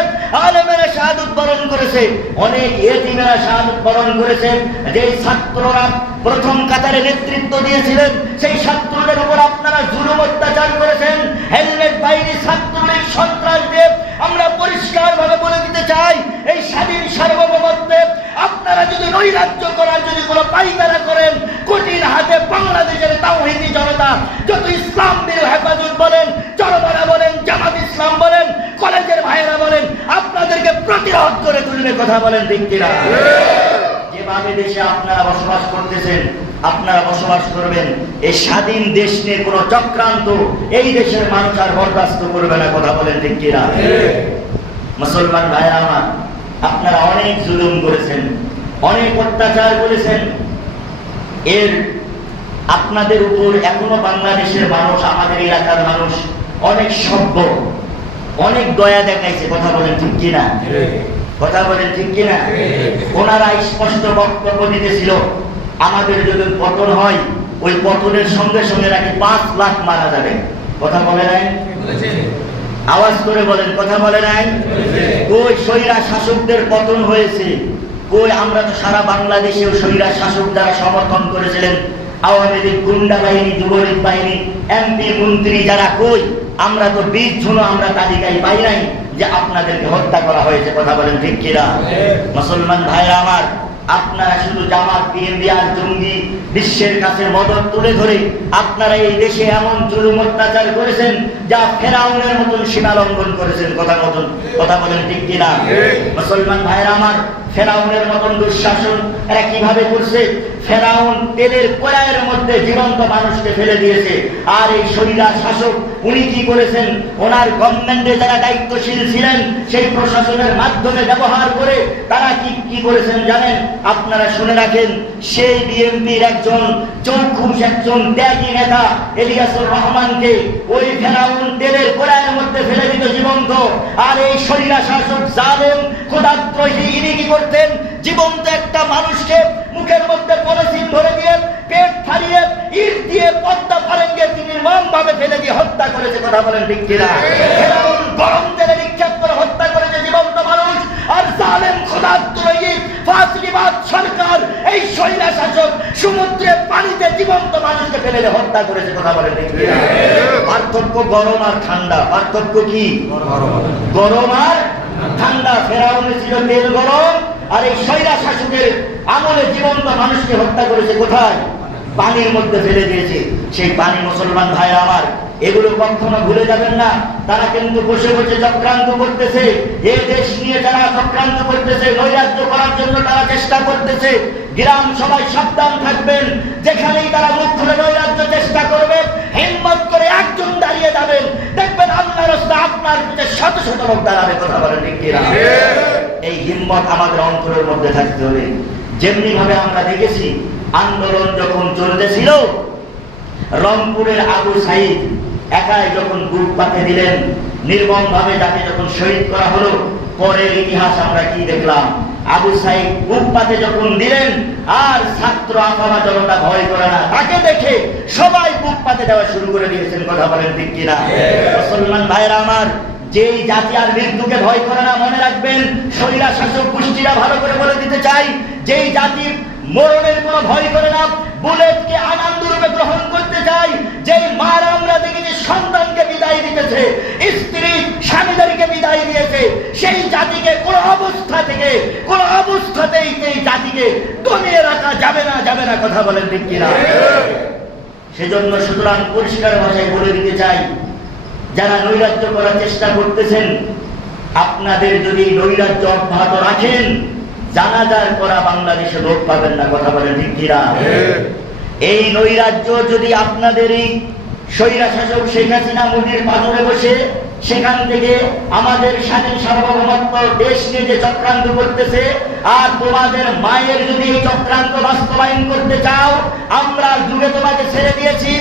আলেমেরা শাহাদত বরণ করেছে, অনেক ইয়েতিমেরা শাহাদত বরণ করেছে। যে ছাত্ররা প্রথম কাতারে নেতৃত্ব দিয়েছিলেন, সেই ছাত্রদের উপর আপনারা জুলুম অত্যাচার করেছেন, হেলমেট বাহিনী, ছাত্রলীগ, সন্ত্রাসদের আমরা পরিষ্কারভাবে বলে দিতে চাই, এই স্বাধীন সার্বভৌমত্বে আপনারা যদি নৈরাজ্য করার যদি কোনো পাইকারা করেন, কঠিন হাতে বাংলাদেশের তাওহীদি জনতা, যত ইসলাম বীর হেফাজত বলেন, চরমরা বলেন, জামাত ইসলাম বলেন, কলেজের ভাইয়েরা বলেন, আপনাদেরকে প্রতিরোধ করে তুলবে। কথা বলেন ঠিক কিনা? যেভাবে দেশে আপনারা বসবাস করতেছেন, আপনারা বসবাস করবেন, এই স্বাধীন দেশ নিয়ে কোনো চক্রান্ত এই দেশের মানুষ আর বরদাস্ত করবে না। কথা বলেন ঠিক কিনা? মুসলমান ভাইরা আমার, আপনারা অনেক জুলুম করেছেন, অনেক অত্যাচার করেছেন, এর আপনাদের উপর এখনো বাংলাদেশের মানুষ, আমাদের এলাকার মানুষ অনেক সভ্য, অনেক দয়া দেখাইছে। কথা বলেন ঠিক কিনা? কথা বলেন ঠিক কিনা? ওনারা স্পষ্ট বক্তব্য দিতেছিল, আমাদের যদি পতন হয়, ওই পতনের সঙ্গে সঙ্গে নাকি 5 লাখ মারা যাবে। কথা বলে নাই? আওয়াজ করে বলেন, কথা বলে নাই? ওই স্বৈরা শাসকদের পতন হয়েছে, ওই আমরা তো সারা বাংলাদেশেও স্বৈরা শাসক যারা সমর্থন করেছিলেন, আওয়ামী লীগ, গুন্ডা বাহিনী, যুবলীগ বাহিনী, এমপি মন্ত্রী যারা, কই আমরা তো 20 জনও আমরা তালিকায় পাই নাই যে আপনাদেরকে হত্যা করা হয়েছে। কথা বলেন ঠিক কিনা? মুসলমান ভাইরা আমার, আপনারা শুধু জামাত, বিএনপি আর জঙ্গি বিশ্বের কাছে মদত তুলে ধরে আপনারা এই দেশে এমন জুলুম অত্যাচার করেছেন যা ফেরাউনের মতন সীমা লঙ্ঘন করেছেন। কথা বলেন ঠিক কিনা? মুসলমান ভাইরা আমার, ফেরাউনের মতন দুঃশাসন এরা কিভাবে করছে? ফেরাউন তেলের কড়াইয়ের মধ্যে জীবন্ত মানুষকে ফেলে দিয়েছে, আর এই স্বৈরা শাসক উনি কি করেছেন? ওনার গভর্নমেন্টে যারা দায়িত্বশীল ছিলেন সেই প্রশাসনের মাধ্যমে ব্যবহার করে তারা কি করেছেন জানেন? আপনারা শুনে রাখেন, সেই বিএনপির একজন চৌখুশ, একজন ত্যাগী নেতা ইলিয়াসুর রহমানকে ওই ফেরাউন তেলের কড়াইয়ের মধ্যে ফেলে দিত জীবন্ত। আর এই স্বৈরা শাসক জালেম খোদাদ্রোহী ইনি কি করতেন? জীবন্ত একটা মানুষকে মুখের মধ্যে পলিথিন ভরে দিয়ে, পেট ফাড়িয়ে, ইট দিয়ে, পদ্মা ফারেঙ্গে তিনি নির্মমভাবে ফেলে দিয়ে হত্যা করেছে। কথা বলেন ঠিক কিনা? ফেরাউন গরম তেলে নিক্ষেপ করে হত্যা করেছে জীবন্ত মানুষ, আর জালেম খোদাদ্রোহী ফাসিবাদ সরকার এই স্বৈরা শাসক সমুদ্রের পানিতে জীবন্ত মানুষকে ফেলে দিয়ে হত্যা করেছে। কথা বলেন ঠিক কিনা? পার্থক্য গরম আর ঠান্ডা। পার্থক্য কি? গরম আর ঠান্ডা। ফেরাউনে ছিল তেল গরম, আর এই স্বৈরা শাসকের আমলে জীবন্ত মানুষকে হত্যা করেছে কোথায়? পানির মধ্যে ফেলে দিয়েছে। সেই পানি, মুসলমান ভাই আমার, এগুলো কখনো ভুলে যাবেন না। তারা কিন্তু বসে বসে চক্রান্ত করতেছে, এই দেশ নিয়ে যারা চক্রান্ত করতেছে, নৈরাজ্য করার জন্য তারা চেষ্টা করতেছে। গ্রাম সবাই সাবধান থাকবেন, যেখানেই তারা মুখ খুলে নৈরাজ্য চেষ্টা করবে, হিম্মত করে একজন দাঁড়িয়ে যাবেন, দেখবেন আল্লাহর রাস্তায় আপনার পিছে শত শত লোক দাঁড়াবে। কথা বলেন ঠিক কিনা? এই হিম্মত আমাদের অন্তরের মধ্যে থাকতে হবে। যেমনি ভাবে আমরা দেখেছি আন্দোলন যখন চলতেছিল, রংপুরের আবু সাইদ একাই যখন বুক পাতে দিলেন, নির্মম ভাবে তাকে যখন শহীদ করা হলো, পরের ইতিহাস আমরা কি দেখলাম? আবু সাইদ বুক পাতে যখন দিলেন, আর ছাত্র আপামা জনতা ভয় করে না, তাকে দেখে সবাই বুক পাতে দেওয়া শুরু করে দিয়েছেন। কথা বলেন ঠিক কিনা? মুসলমান ভাইরা আমার, যেই জাতি আর মৃত্যুকে ভয় করে না, মনে রাখবেন, স্বৈরা শাসক গোষ্ঠীরা ভালো করে বলে দিতে চাই, যেই জাতি মরণের কোনো ভয় করে না, বুলেটকে আনন্দ রূপে গ্রহণ করতে চাই, যেই মারা আমরা দেখেছি সন্তানকে বিদায় দিতেছে, স্ত্রী স্বামীদেরকে বিদায় দিয়েছে, সেই জাতিকে কোনো অবস্থাতেই সেই জাতিকে দমিয়ে রাখা যাবে না, যাবে না। কথা বলেন ঠিক কিনা? সেজন্য সুতরাং পরিষ্কার ভাষায় বলে দিতে চাই, যারা নৈরাজ্য করার চেষ্টা করতেছেন, আপনাদের যদি নৈরাজ্য অব্যাহত রাখেন, জানাজার করা বাংলাদেশে লোক পাবেন না। কথা বলেন ঠিক কিনা? এই নৈরাজ্য যদি আপনাদের এই স্বৈরা শাসক শেখ হাসিনা মোদির পাথরে বসে সেখান থেকে আমাদের স্বাধীন সার্বভৌমত্ব দেশ নিয়ে যে চক্রান্ত করতেছে, আর তোমাদের মায়ের যদি এই চক্রান্ত বাস্তবায়ন করতে চাও, আমরা যুগে তোমাকে ছেড়ে দিয়েছি,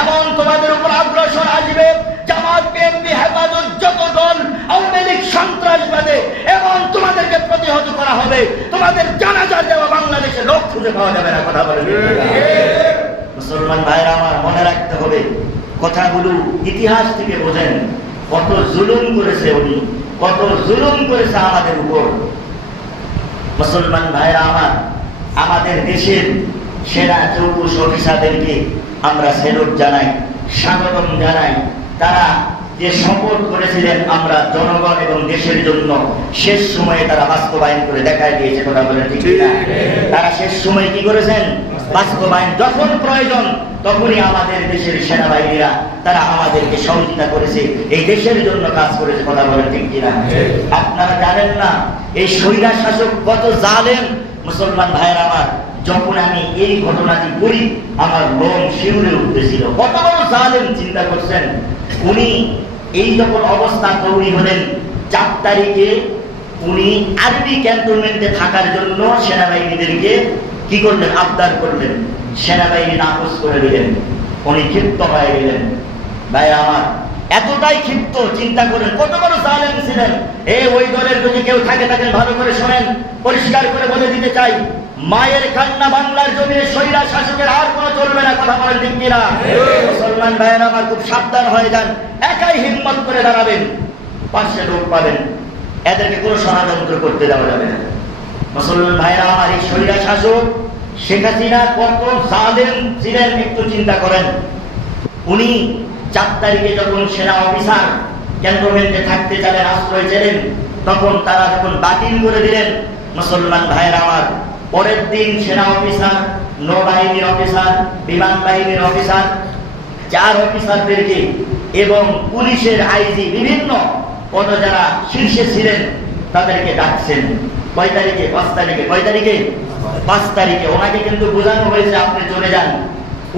এমন তোমাদের উপর আগ্রাসন আসবে। জামাত, বিএনপি, হেফাজত, যত দল, আওয়ামী লীগ, সন্ত্রাসবাদে, এবং তোমাদেরকে প্রতিহত করা হবে। তোমাদের জানাজার দেওয়া বাংলাদেশে লোক খুঁজে পাওয়া যাবে না। কথা বলেন মুসলমান ভাইরা আমার, মনে রাখতে হবে কথাগুলো, ইতিহাস থেকে বোঝেন কত জুলুম করেছে উনি, কত জুলুম করেছে আমাদের উপর। মুসলমান ভাইরা আমার, আমাদের দেশের সেনা চৌকুশ অফিসারদেরকে আমরা স্যালুট জানাই, স্বাগতম জানাই। তারা যে শপথ করেছিলেন আমরা জনগণ এবং দেশের জন্য, শেষ সময়ে তারা বাস্তবায়ন করে দেখায় দিয়েছে। কথা বলেন ঠিক না? তারা শেষ সময়ে কি করেছেন? বাস্তবায়ন। যখন প্রয়োজন তখনই আমাদের দেশের সেনাবাহিনীরা তারা আমাদেরকে সহযোগিতা করেছে, এই দেশের জন্য কাজ করেছে। কথা বলেন ঠিক কিনা? আপনারা জানেন না এই স্বৈরা শাসক কত জালেম? মুসলমান ভাইয়ের আমার, যখন আমি এই ঘটনাটি বলি আমার লোম শিউরে উঠতেছিল। কত বড় জালেম চিন্তা করছেন? উনি এই যখন অবস্থা তৈরি হলেন 4 তারিখে উনি আরবি ক্যান্টনমেন্টে থাকার জন্য সেনাবাহিনীদেরকে কি করলেন? আবদার করলেন। সেনাবাহিনী নাকচ করে দিলেন। উনি ক্ষিপ্ত হয়ে গেলেন। ভাই আমার, এতটাই ক্ষিপ্ত, চিন্তা করেন কত বড় জালেম ছিলেন। ওই দলের যদি কেউ থাকেন ভালো করে শোনেন, পরিষ্কার করে বলে দিতে চাই, মায়ের কান্না বাংলার জমিনে স্বৈরা শাসকের আর কোনো চলবে না। কথা বলেন ঠিক কিনা? মুসলমান ভাইয়েরা আমার, খুব সাবধান হয়ে যান। একাই হিম্মত করে দাঁড়াবেন, পাশে লোক পাবেন, এদেরকে কোনো ষড়যন্ত্র করতে দেওয়া যাবে না। মুসলমান ভাইয়েরা আমার, এই স্বৈরা শাসক শেখ হাসিনা কত জালেম ছিলেন একটু চিন্তা করেন। উনি 4 তারিখে যখন সেনা অফিসার ক্যান্টনমেন্টে থাকতে চাইলেন, আশ্রয় ছিলেন, তখন তারা যখন বাতিল করে দিলেন, মুসলমান ভাইয়েরা আমার, পরের দিন সেনা অফিসার, নৌবাহিনীর অফিসার, বিমান বাহিনীর অফিসার, 4 অফিসারদেরকে এবং পুলিশের আইজি বিভিন্ন পদ যারা শীর্ষে ছিলেন তাদেরকে ডাকছেন। কয় তারিখে? 5 তারিখে। কয় তারিখে? 5 তারিখে। ওনাকে কিন্তু বোঝানো হয়েছে আপনি চলে যান।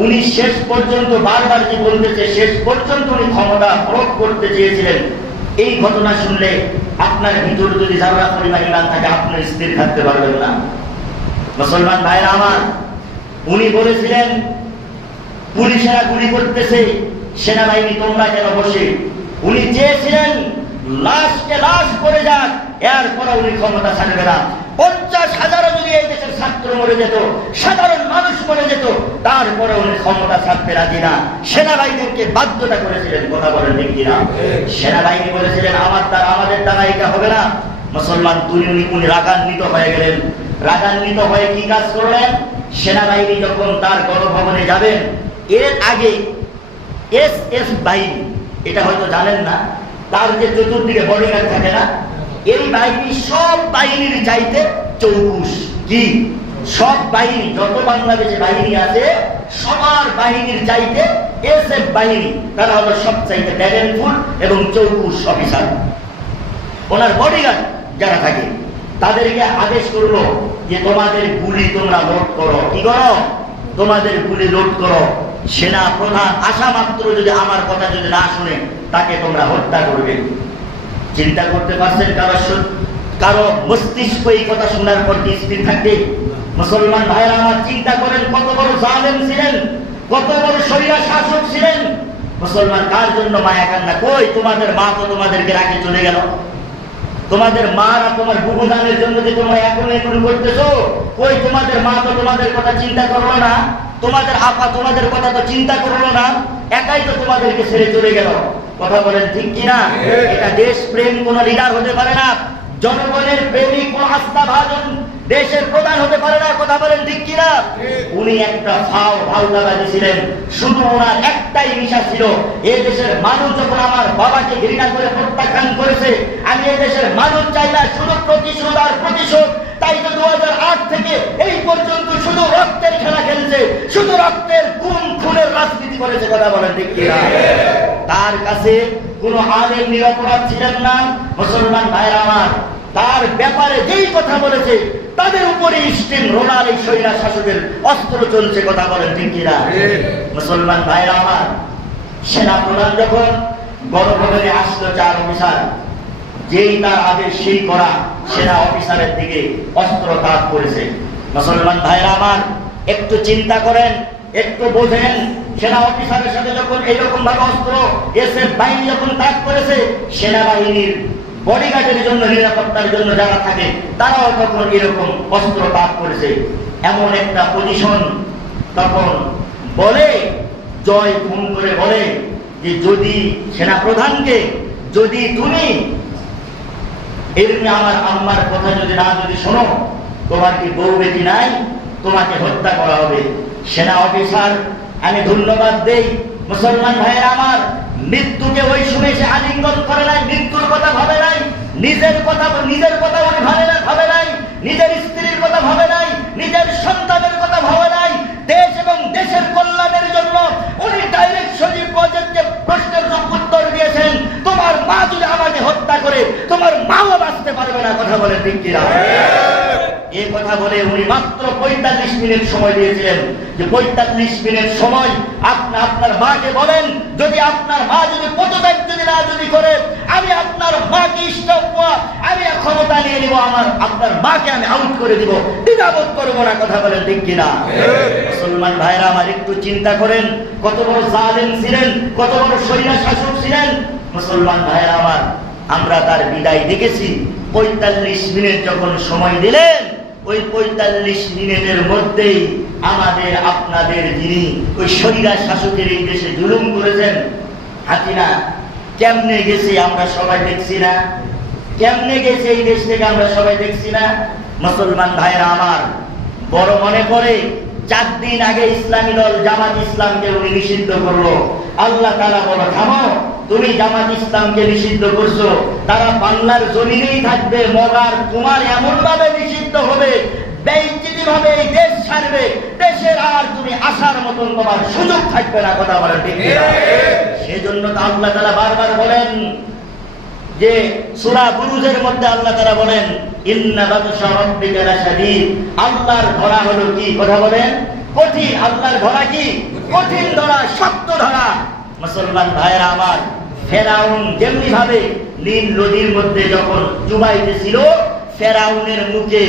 উনি শেষ পর্যন্ত বারবার কি বলতেছে, শেষ পর্যন্ত উনি ক্ষমতা প্রয়োগ করতে চেয়েছিলেন। এই ঘটনা শুনলে আপনার ভিতরে যদি যারা পরিমাণ ইমান থাকে, আপনার স্থির থাকতে পারবেন না। মুসলমান ভাইরা আমার, উনি বলেছিলেন পুলিশেরা গুলি করতেছে, সেনাবাহিনী তোমরা কেন বসে? উনি চেয়েছিলেন লাশকে লাশ করে যাক, এরপর উনি ক্ষমতা ছাড়বে না। 50,000 যদি এই দেশের ছাত্র মরে যেত, সাধারণ মানুষ মরে যেত, তারপরে উনি ক্ষমতা ছাড়তে রাজি না। সেনাবাহিনীকে বাধ্যতা করেছিলেন। কথা বলেন ঠিক কিনা? সেনাবাহিনী বলেছিলেন আমাদের দ্বারা এটা হবে না। মুসলমান উনি রাগান্বিত হয়ে গেলেন। রাগান্বিত হয়ে কি কাজ করলেন? সেনাবাহিনী যখন তার গণভবনে যাবেন, এর আগে এস বাহিনী, এটা হয়তো জানেন না, তার যে চতুর্দিকে বডিগার্ড থাকে না, এই বাহিনী সব বাহিনীর চাইতে চৌকুশ। কি? সব বাহিনী, যত বাংলাদেশে বাহিনী আছে সবার বাহিনীর চাইতে এসএফ বাহিনী, তারা হলো সব চাইতে ট্যালেন্টফুল এবং চৌকুশ অফিসার। ওনার বডিগার্ড যারা থাকে তাদেরকে আদেশ করলো যে তোমাদের গুলি তোমরা লোড করো। কি করো? তোমাদের গুলি লোড করো। সেনা প্রধান আসা মাত্র যদি আমার কথা যদি না শুনে, তাকে তোমরা হত্যা করবে। চিন্তা করতে পারছেন কারো মস্তিষ্ক এই কথা শোনার পর কি স্থির থাকবে? মুসলমান ভাইরা আমার, চিন্তা করেন কত বড় জালেম ছিলেন, কত বড় স্বৈরা শাসক ছিলেন। মুসলমান, কার জন্য মায়া কান্না? কই তোমাদের মা তো তোমাদেরকে রাখে চলে গেল। তোমাদের মা আর তোমার বুবুদানের জন্য যে তোমরা এখন করতেছো, কই তোমাদের মা তো তোমাদের কথা চিন্তা করলো না, তোমাদের আপা তোমাদের কথা তো চিন্তা করলো না, একাই তো তোমাদেরকে ছেড়ে চলে গেল। কথা বলেন ঠিক কিনা? এটা দেশ প্রেম কোন লিডার হতে পারে না, জনগণের প্রেমিক কোন আস্থাভাজন দেশের প্রধান হতে পারে না। কথা বলেন ঠিক কিনা? উনি একটা ভাওতাবাদী ছিলেন। শুধু ওনার একটাই নেশা ছিল, এই দেশের মানুষ যখন আমার বাবাকে ঘৃণা করে প্রত্যাখ্যান করেছে, আমি এই দেশের মানুষ চাই না শুধু প্রতিশোধ আর প্রতিশোধ। তাই তো 2008 থেকে এই পর্যন্ত শুধু রক্তের খেলা খেলছে, শুধু রক্তের খুনের রাজনীতি করেছে। কথা বলেন ঠিক কিনা? তার কাছে কোন আলেম নিরপরাধ ছিলেন না। মুসলমান ভাইরা আমার, তার ব্যাপারে যেই কথা বলেছে তাদের উপরে স্টিম রোলার এই স্বৈরা শাসকের অস্ত্র চলছে। কথা বলেন ঠিক কিনা? মুসলমান ভাইরা আমার, সেনা প্রধান যখন গণভবনে আসলো 4 অফিসার, যেই তার আদেশ সেই করা সেনা অফিসারের দিকে অস্ত্র তাক করেছে। মুসলমান ভাইরা আমার, একটু চিন্তা করেন, একটু বোঝেন, সেনা অফিসারের সাথে যখন এইরকম ভাবে অস্ত্র এসএফ বাহিনী যখন তাক করেছে, সেনাবাহিনীর বডিগার্ডের জন্য, নিরাপত্তার জন্য যারা থাকে তারাও তখন এরকম অস্ত্র তাক করেছে। এমন একটা পজিশন তখন বলে, জয় ফোন করে বলে যে যদি সেনা প্রধানকে, যদি তুমি এরকম আমার আম্মার কথা যদি শোনো, তোমার কি বউ বেটি নাই? তোমাকে হত্যা করা হবে। সেনা অফিসার, আমি ধন্যবাদ দেই মুসলমান ভাইয়েরা আমার, মৃত্যুকে ওই সময় সে আলিঙ্গন করে নাই, মৃত্যুর কথা ভাবে নাই, নিজের কথা উনি ভাবে নাই, নিজের স্ত্রীর কথা ভাবে নাই, নিজের সন্তানের কথা ভাবে নাই। দেশ এবং দেশের কল্যাণের জন্য উনি ডাইরেক্ট সজীব প্রজেক্টকে প্রশ্নের উত্তর দিয়েছেন, তোমার মা যদি আমাকে হত্যা করে তোমার মাও বাঁচতে পারবে না। কথা বলে ঠিক কিনা? এই কথা বলে উনি মাত্র 45 মিনিট সময় দিয়েছিলেন, যে 45 মিনিট সময় আপনি আপনার মাকে বলেন, যদি আপনার মা যদি পদত্যাগ যদি করে, আমি আপনার মাকে আমি ক্ষমতা নিয়ে নিব, আপনার মাকে আমি আউট করে দিব, দ্বিধাবোধ করবো না। কথা বলেন ঠিক কিনা? মুসলমান ভাইরা আমার, একটু চিন্তা করেন কত বড় জালেম ছিলেন, কত বড় স্বৈরা শাসক ছিলেন। মুসলমান ভাইরা আমার, আমরা তার বিদায় দেখেছি। 45 মিনিট যখন সময় দিলেন, ওই 45 মিনিটের মধ্যেই আমাদের আপনাদের যিনি ওই স্বৈরা শাসকের এই দেশে জুলুম করেছেন, হাসিনা কেমনে গেছে আমরা সবাই দেখছি না? কেমনে গেছে এই দেশ থেকে আমরা সবাই দেখছি না? মুসলমান ভাইরা আমার, বড় মনে পড়ে 4 দিন আগে ইসলামী দল জামাত ইসলামকে উনি নিষিদ্ধ করলো। আল্লাহ তাআলা বলো, থামো, তুমি জামাত ইসলামকে নিষিদ্ধ করছো, তারা বাংলার জমিনেই থাকবে, মগার তোমার এমন ভাবে নিষিদ্ধ হবে, বেইজ্জতি ভাবে এই দেশ ছাড়বে, দেশের আর তুমি আসার মতন তোমার সুযোগ থাকবে না। কথা বলেন ঠিক কিনা? সেজন্য তো আল্লাহ তাআলা বারবার বলেন, যে সূরা বুরুজের মধ্যে আল্লাহ তাআলা বলেন, ইন্না বাতশা রাব্বিকা লাশাদীদ, আল্লাহর ধরা হলো কি? কথা বলেন, কঠিন। আল্লাহর ধরা কি? কঠিন ধরা, শক্ত ধরা। মুসলমান ভাইরা আমার, ফেরাউন যেমনি ভাবে নীল নদীর মধ্যে যখন চুবাইতেছিল, ফেরাউনের মুখে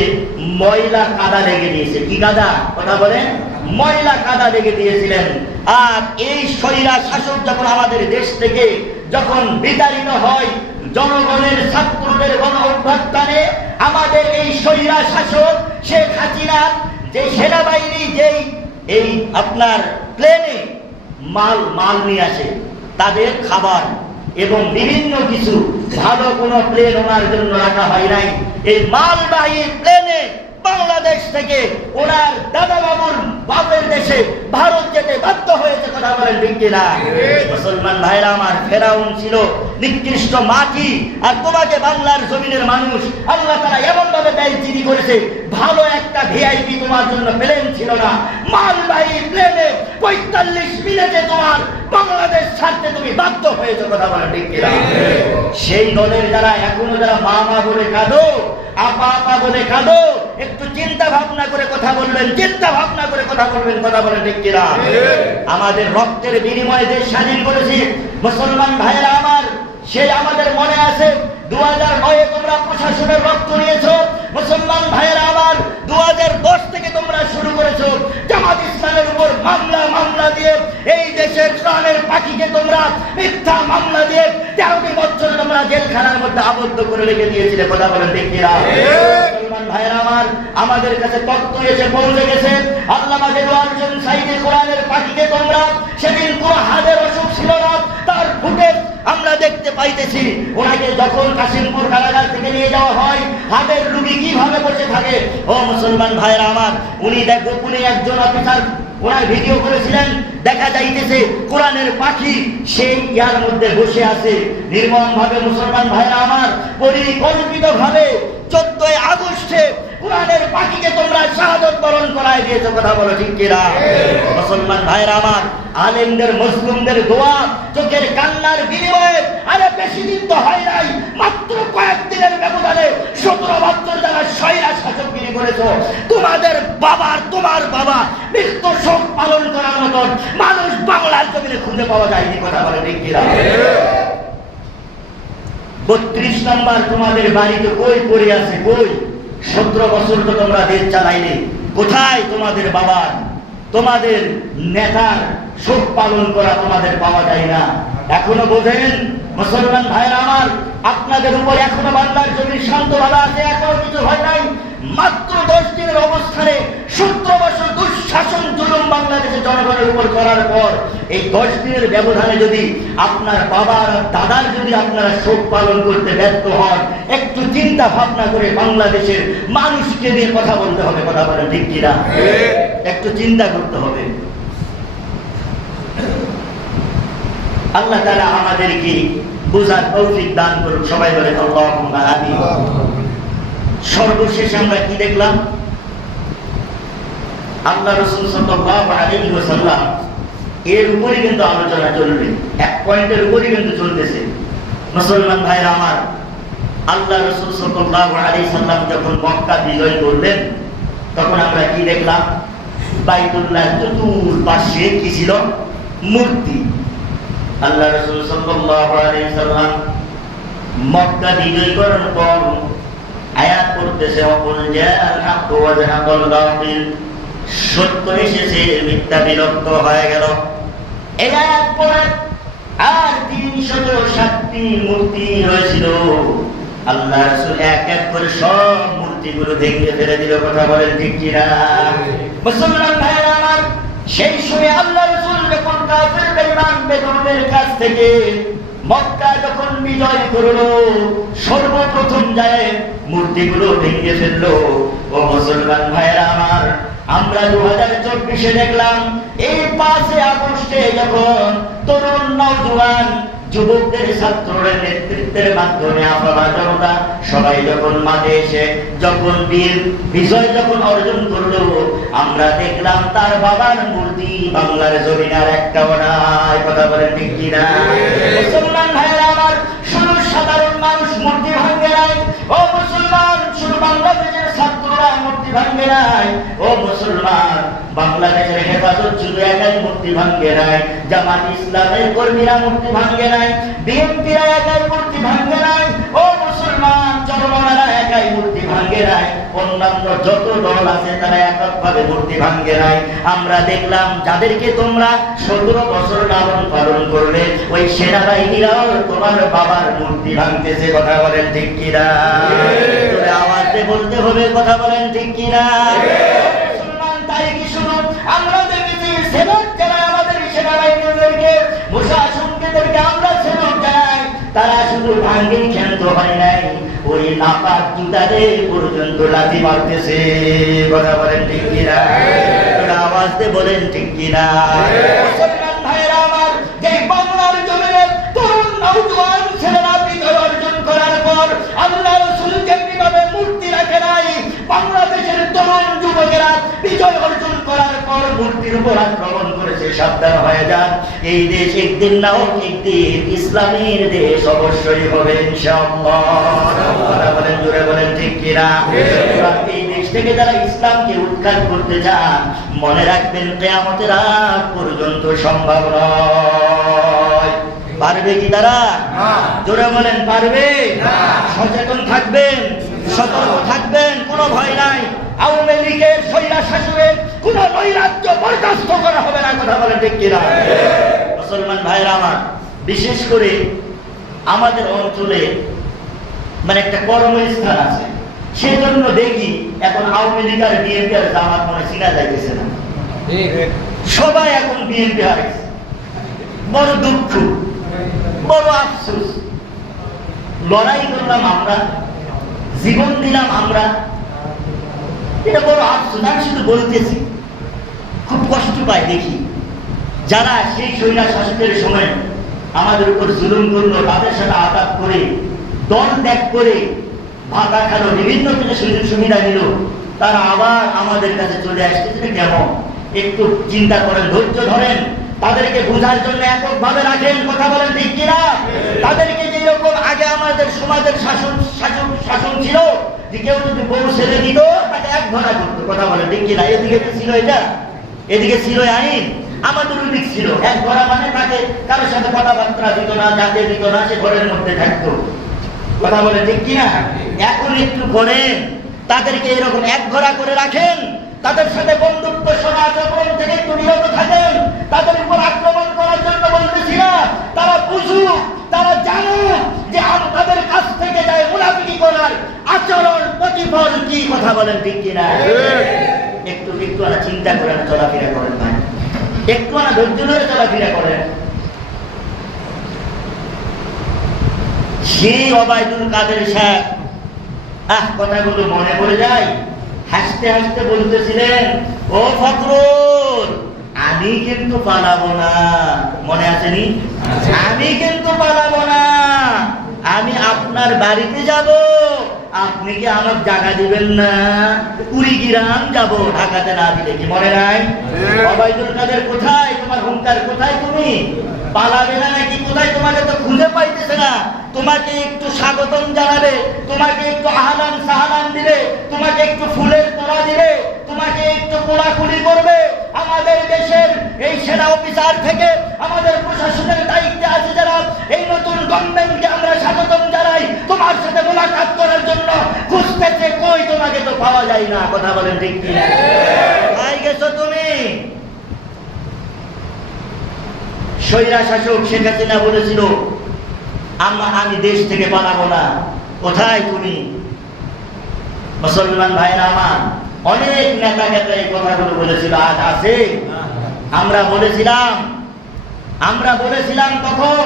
ময়লা কাদা লেগে দিয়েছে। কি কাদা? কথা বলেন, ময়লা কাদা লেগে দিয়েছিলেন। আর এই স্বৈরা শাসক যখন আমাদের দেশ থেকে যখন বিতাড়িত হয়, জনগণের ছাত্রদের গণ অভ্যুত্থানে আমাদের এই স্বৈরা শাসক শেখ হাসিনা যে সেনাবাহিনী যেই এই আপনার প্লেনে মাল নিয়ে আসে, তাদের খাবার এবং বিভিন্ন কিছু, ভালো কোনো প্লেন ওনার জন্য রাখা হয় নাই। এই মালবাহী প্লেনে বাংলাদেশ থেকে ওনার দাদা বাবুর বাপের দেশে ভারত যেতে বাধ্য হয়েছে। কথা বলেন ঠিক কিনা? মুসলমান ভাইরা আমার, ফেরাউন ছিল নিকৃষ্ট মাটি, আর তোমাকে বাংলার জমিনের মানুষ আল্লাহ তাআলা এমন ভাবে বেইজ্জতি করেছে, ভালো একটা ভিআইপি তোমার জন্য প্লেন ছিল না। মালবাহী প্লেনে 45 মিনিটে তোমার বাংলাদেশ ছাড়তে তুমি বাধ্য হয়েছে। কথা বলেন ঠিক কিনা? সেই দলের যারা এখনো যারা মা মা বলে কাঁদো, আপা আপা বলে কাঁদো, একটু চিন্তা ভাবনা করে কথা বলবেন, চিন্তা ভাবনা করে কথা বলবেন। কথা বলেন ঠিক কিনা? আমাদের রক্তের বিনিময়ে দেশ স্বাধীন করেছি। মুসলমান ভাইরা আমার, সেই আমাদের মনে আছে 2009-এ তোমরা প্রশাসনের রক্ত নিয়েছো। মুসলমান ভাইরা আমার, 2010 থেকে তোমরা শুরু করেছো জামাত ইসলামের উপর মামলা দিয়ে এই দেশের প্রাণের পাখিকে তোমরা মিথ্যা মামলা দিয়ে 13টি বছর তোমরা জেলখানার মধ্যে আবদ্ধ করে রেখে দিয়েছিলে। কথা বলেন ঠিক কিনা? মুসলমান ভাইরা আমার, আমাদের কাছে তথ্য এসে পৌঁছে গেছে, আল্লামা দেওয়ান হোসেন সাইদি কোরআনের পাখিকে তোমরা সেদিন কোনো হাড়ের অসুখ ছিল না, তার ফুটেজ আমরা দেখতে পাইতেছি। ওনাকে যখন কাশিমপুর কারাগার থেকে নিয়ে যাওয়া হয়, হাড়ের রোগী কিভাবে বসে থাকে। ও মুসলমান ভাইরা আমার, উনি গোপনে একজন অফিসার ওনার ভিডিও করেছিলেন, দেখা যাইতেছে কোরআনের পাখি সেই ইয়ার মধ্যে বসে আছে নির্মম ভাবে। মুসলমান ভাইরা আমার, পরিকল্পিত ভাবে 14 আগস্টে কোরআনের পাখিকে তোমরা শাহাদত বরণ করায় দিয়েছো। কথা বলো ঠিক কিনা? মুসলমান ভাইরা আমার, আলেমদের মজলুমদের দোয়া, চোখের কান্নার বিনিময়ে, আরে বেশি দিন তো হয় নাই, মাত্র কয়েকদিনের ব্যবধানে 17 বছর যারা স্বৈরা শাসকগিরি করেছো, তোমার বাবা মৃত্যু শোক পালন করার মতন মানুষ বাংলার জমিনে খুঁজে পাওয়া যায়নি। কথা বলে ঠিক কিনা? 32 নম্বর তোমাদের বাড়িতে কই পড়ে আছে? কই? 17 বছর তো তোমরা দেশ চালাইলে, কোথায় তোমাদের বাবার, তোমাদের নেতার শোক পালন করা তোমাদের পাওয়া যায় না? এখনো বোঝেন? মুসলমান ভাইরা আমার, আপনাদের উপর এখনো বাংলার জমি শান্ত ভালো আছে, এখনো কিছু হয় নাই। মাত্র 10 দিনের অবস্থানে 17 বছর দুঃশাসন জুলুম বাংলাদেশে জনগণের উপর করার পর, এই 10 দিনের ব্যবধানে যদি আপনার বাবার দাদার যদি আপনারা শোক পালন করতে ব্যর্থ হন, একটু চিন্তা ভাবনা করে বাংলাদেশের মানুষকে নিয়ে কথা বলতে হবে। কথা বলেন ঠিক কিনা? একটু চিন্তা করতে হবে। আল্লাহ তাআলা আমাদেরকে বুঝার তৌফিক দান করুন, সবাই বলেন আল্লাহুম্মা আমিন। সর্বশেষ আমরা কি দেখলাম? আল্লাহ রাসূল সাল্লাল্লাহু আলাইহি ওয়াসাল্লাম এর উপরে কিন্তু আলোচনা চলবে, এক পয়েন্টের উপরে কিন্তু চলতেছে। মুসলমান ভাইরা আমার, আল্লাহ রাসূল সাল্লাল্লাহু আলাইহি সাল্লাম যখন মক্কা বিজয় করলেন তখন আমরা কি দেখলাম? বাইতুল্লাহ চতুর্পাশে কি ছিল? মূর্তি। আল্লাহ রাসূল সাল্লাল্লাহু আলাইহি সাল্লাম মক্কা বিজয় করার পর আয়াত পড়তেছে, ওয়াকুল জাআল হক ওয়া যাহাকাল বাতিল, সত্য এসেছে মিথ্যা বিলুপ্ত হয়ে গেল। এই আয়াত পড়ে আর ৩৭৭টি মূর্তি হয়েছিল। আল্লাহ রাসূল এক এক করে সব মূর্তিগুলো ভেঙে ফেলে দিল, কথা বলেন ঠিক কি না? মুসলমান ভাইরা আমার, সেই সময় আল্লাহ রাসূল যখন কাফের বেঈমান বেদুইনদের কাছ থেকে মক্কা যখন বিজয় করলো, সর্বপ্রথম যায় মূর্তিগুলো ভেঙে ফেললো। ও মুসলমান ভাইরা আমার, আমরা 2024 দেখলাম এই 5 আগস্টে যখন তরুণ নওজোয়ান যুবকদের ছাত্রদের নেতৃত্বের মাধ্যমে আফালা জনতা সবাই যখন মাঠে এসে যখন বীর বিজয় যখন অর্জন করলো, আমরা দেখলাম তার বাবার মূর্তি বাংলার জমিনে আর একটাও নাই, কথা বলেন ঠিক কি না? মুসলমান ভাইরা আমার, শুধু সাধারণ মানুষ মূর্তি ভাঙে নাই, ও মুসলমান, শুধু বাংলাদেশের ছাত্ররা মূর্তি ভাঙে নাই, ও মুসলমান, বাংলাদেশের হেফাজত শুধু একাই মূর্তি ভাঙে নাই, জামাত ইসলামের কর্মীরা মূর্তি ভাঙে নাই, বিএনপিরা একাই মূর্তি ভাঙে নাই, ও মুসলমান, চরমনারা একাই মূর্তি ভাঙে নাই, অন্যান্য যত দল আছে তারা এককভাবে মূর্তি ভাঙে নাই। আমরা দেখলাম যাদেরকে তোমরা 17 বছর লালন পালন করলে ওই সেনাবাহিনীরাও তোমার বাবার মূর্তি ভাঙতেছে, কথা বলেন ঠিক কিনা? আওয়াজে বলতে হবে, কথা বলেন ঠিক কিনা? মুসলমান, তাই কি শুধু আমরা দেখেছি সেনার যারা আমাদের সেনাবাহিনীদেরকে প্রশাসনকেদেরকে আমরা সেনা চাই, তারা শুধু ভাঙ্গেই ক্ষান্ত হয় নাই, ওই নাপাক জুতাদের পর্যন্ত লাথি মারতেছে, কথা বলেন ঠিক কিনা? আওয়াজে বলেন ঠিক কিনা? মুসলমান ভাইরা আমার, যে বাংলার জমিনে তরুণ নওজোয়ান ছেলেরা বিজয় অর্জন করার পর আল্লাহ রাসূল যেভাবে মূর্তি রাখে নাই, বাংলাদেশের তরুণ যুবকেরা বিজয় অর্জন করার পর মূর্তির উপর আক্রমণ করেছে। সাবধান হয়ে যান, এই দেশ একদিন না হোক একদিন ইসলামের দেশ অবশ্যই হবে ইনশাআল্লাহ, কথা বলেন জোরে, বলেন ঠিক কিনা? এই দেশ থেকে যারা ইসলামকে উৎখাত করতে চান, মনে রাখবেন কিয়ামতের আগ পর্যন্ত সম্ভব নয়। পারবে কি তারা? জোরে বলেন, পারবে? সচেতন থাকবেন, সতর্ক থাকবেন, কোনো ভয় নাই। আওয়ামী লীগের স্বৈরাচার শাসনের কোন নৈরাজ্য বরদাস্ত করা হবে না, কথা বলেন ঠিক কিনা? মুসলমান ভাইরা আমার, বিশেষ করে আমাদের অঞ্চলে মানে একটা কর্মস্থান আছে, সেজন্য দেখি এখন আওয়ামী লীগ আর বিএনপি আর জামাত মনে চিনা যাইতেছে না, সবাই এখন বিএনপি হারাইছে। বড় দুঃখ, বড় আফসোস। লড়াই করলাম আমরা, জীবন দিলাম আমরা, এটা বড় আফসোস। আমি শুধু বলতেছি, খুব কষ্ট পাই দেখি যারা সেই স্বৈরাচার শাসকের সময় আমাদের উপর জুলুম করলো, তাদের সাথে আঘাত করে দল ত্যাগ করে ভাতা খালো, বিভিন্ন কিছু সুযোগ সুবিধা নিল, তারা আবার আমাদের কাছে চলে আসতেছে। কেমন? একটু চিন্তা করেন, ধৈর্য ধরেন, তাদেরকে বোঝার জন্য এককভাবে রাখেন, কথা বলেন ঠিক কিনা? তাদেরকে যেরকম আগে আমাদের সমাজের শাসন ছিল, যে কেউ যদি বউ ছেড়ে দিত তাকে এক ধরা করতো, কথা বলেন ঠিক কিনা? এদিকে ছিল এটা, এদিকে ছিল আইন, আমাদের ওদিক ছিল এক ধরা, মানে তাকে কারোর সাথে কথাবার্তা দিত না, যাতে দিত না, সে ঘরের মধ্যে থাকতো, কথা বলেন ঠিক কিনা? এখন একটু করেন, তাদেরকে এরকম এক ঘোড়া করে রাখেন, তাদের সাথে বন্ধুত্ব সমাচরণ থেকে একটু বিরত থাকেন। তাদের উপর আক্রমণ করার জন্য বলতেছি না, তারা বুঝুক, তারা জানুক যে তাদের কাছ থেকে যায় মুনাফিকি করার আচরণ প্রতিফল কি, কথা বলেন ঠিক কিনা? একটু চিন্তা করেন, চলাফেরা করেন ভাই, একটু ধৈর্য ধরে চলাফেরা করেন। সেই ওবায়দুল কাদের সাহেব, কথাগুলো মনে পড়ে যায়, হাসতে হাসতে বলতেছিলেন, ও ফখরুল, আমি কিন্তু পালাবো না। মনে আছেনি? আমি কিন্তু পালাবো না, আমি আপনার বাড়িতে যাব, আপনি কি আমার জায়গা দিবেন না? কুড়িগ্রাম যাব, ঢাকাতে না দিলে কি মনে নাই? অবাইদুল কাদের কোথায়? তোমার হুঙ্কার কোথায়? তুমি পালাবে না নাকি? কোথায়? তোমাকে তো খুঁজে পাইতেছে না। তোমাকে একটু স্বাগতম জানাবে, তোমাকে একটু আহলান সাহলান দিলে, তোমাকে একটু ফুলের তোড়া দিলে, তোমাকে একটু কোলাকুলি করবে। আমাদের দেশের এই সেনা অফিসার থেকে আমাদের প্রশাসনের দায়িত্বে আছে যারা, এই নতুন গভর্নমেন্টকে আমরা স্বাগতম জানাই। তোমার সাথে মোলাকাত করার জন্য খুঁজতেছে, কই তোমাকে তো পাওয়া যায় না। কথা বলেন ঠিক কি? কোথায় গেছো তুমি? স্বৈরা শাসক শেখ হাসিনা বলেছিল আমি দেশ থেকে পালাবো না। কোথায় তুমি? মুসলমান ভাইরা আমার, অনেক নেতা নেতা এই কথাগুলো বলেছিল, আজ আছে? আমরা বলেছিলাম তখন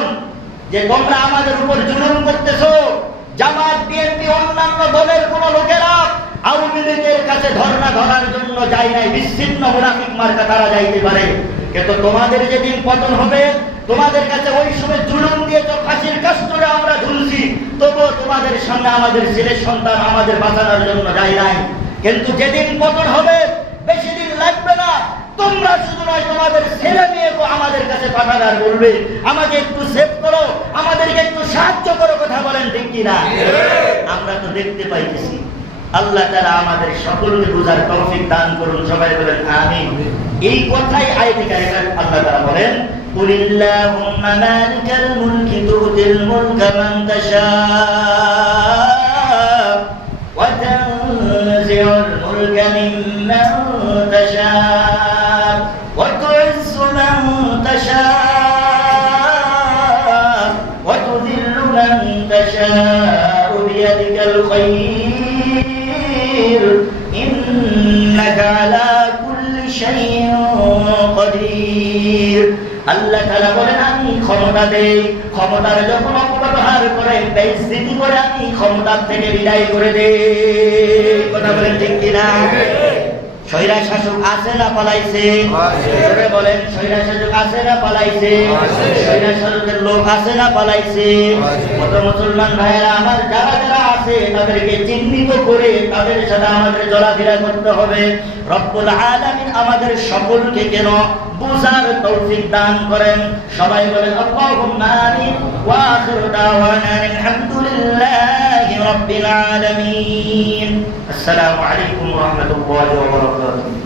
যে তোমরা আমাদের উপর জুলুম করতেছো। জামাত, বিএনপি, অন্যান্য দলের কোন লোকেরা আওয়ামী লীগের কাছে ধর্ণা ধরার জন্য যায় নাই। বিচ্ছিন্ন মুনাফিক মার্কা তারা যাইতে পারে, কিন্তু তোমাদের যেদিন পতন হবে, তোমাদের কাছে ওই সময় জুলুম দিয়ে তো ফাঁসির কাস্টরে আমরা ঝুলছি, তবুও তোমাদের সামনে আমাদের ছেলে সন্তান আমাদের বাঁচানোর জন্য যায় নাই। কিন্তু যেদিন পতন হবে, বেশি দিন লাগবে না, তোমরা শুধু নয়, তোমাদের ছেলে মেয়েকে আমাদের কাছে পাঠানোর বলবে, আমাকে একটু সেভ করো, আমাদেরকে একটু সাহায্য করো। কথা বলেন ঠিক কিনা? আমরা তো দেখতে পাইতেছি। আল্লাহ তাআলা আমাদের সকলকে বুঝার তৌফিক দান করুন। সবাই বলেন আমিন। এই কথাই আয়াতে কারিমে আল্লাহ তাআলা বলেন, কুলিল্লাহুম্মা মালিকাল মুলকি তুতিল মুলকা মান তাশা ওয়া তানজিউল মুলকা মিম্মান তাশা ওয়া তুইজ্জু মান তাশা ওয়া তুযিল্লু মান তাশা বিয়াদিকাল খায়র ইন্নাকা আলা কুল্লি শাইইন কাদির। আল্লাহ তাআলা বলেন, আমি ক্ষমতা দেই, ক্ষমতার যখন অপব্যবহার করে, বেইজ্জতি করে, আমি ক্ষমতার থেকে বিদায় করে দেই। কথা বলেন ঠিক কিনা? স্বৈরা শাসক আছে না পালাইছে? জোরে বলেন, স্বৈরা শাসক আছে না পালাইছে? স্বৈরা শাসকের লোক আছে না পালাইছে? কত মুসলমান ভাইয়েরা আমার, যারা যারা আছে তাদেরকে চিহ্নিত করে তাদের সাথে আমাদের চলাফেরা করতে হবে। রব্বুল আলামিন আমাদের সকলকে যেন বুঝার তৌফিক দান করেন। সবাই বলেন আল্লাহুম্মা আমিন। ওয়া আখিরু দাওয়ানা আলহামদুলিল্লাহি রাব্বিল আলামিন। আসসালামু আলাইকুম ওয়া রাহমাতুল্লাহি ওয়া বারাকাতুহু।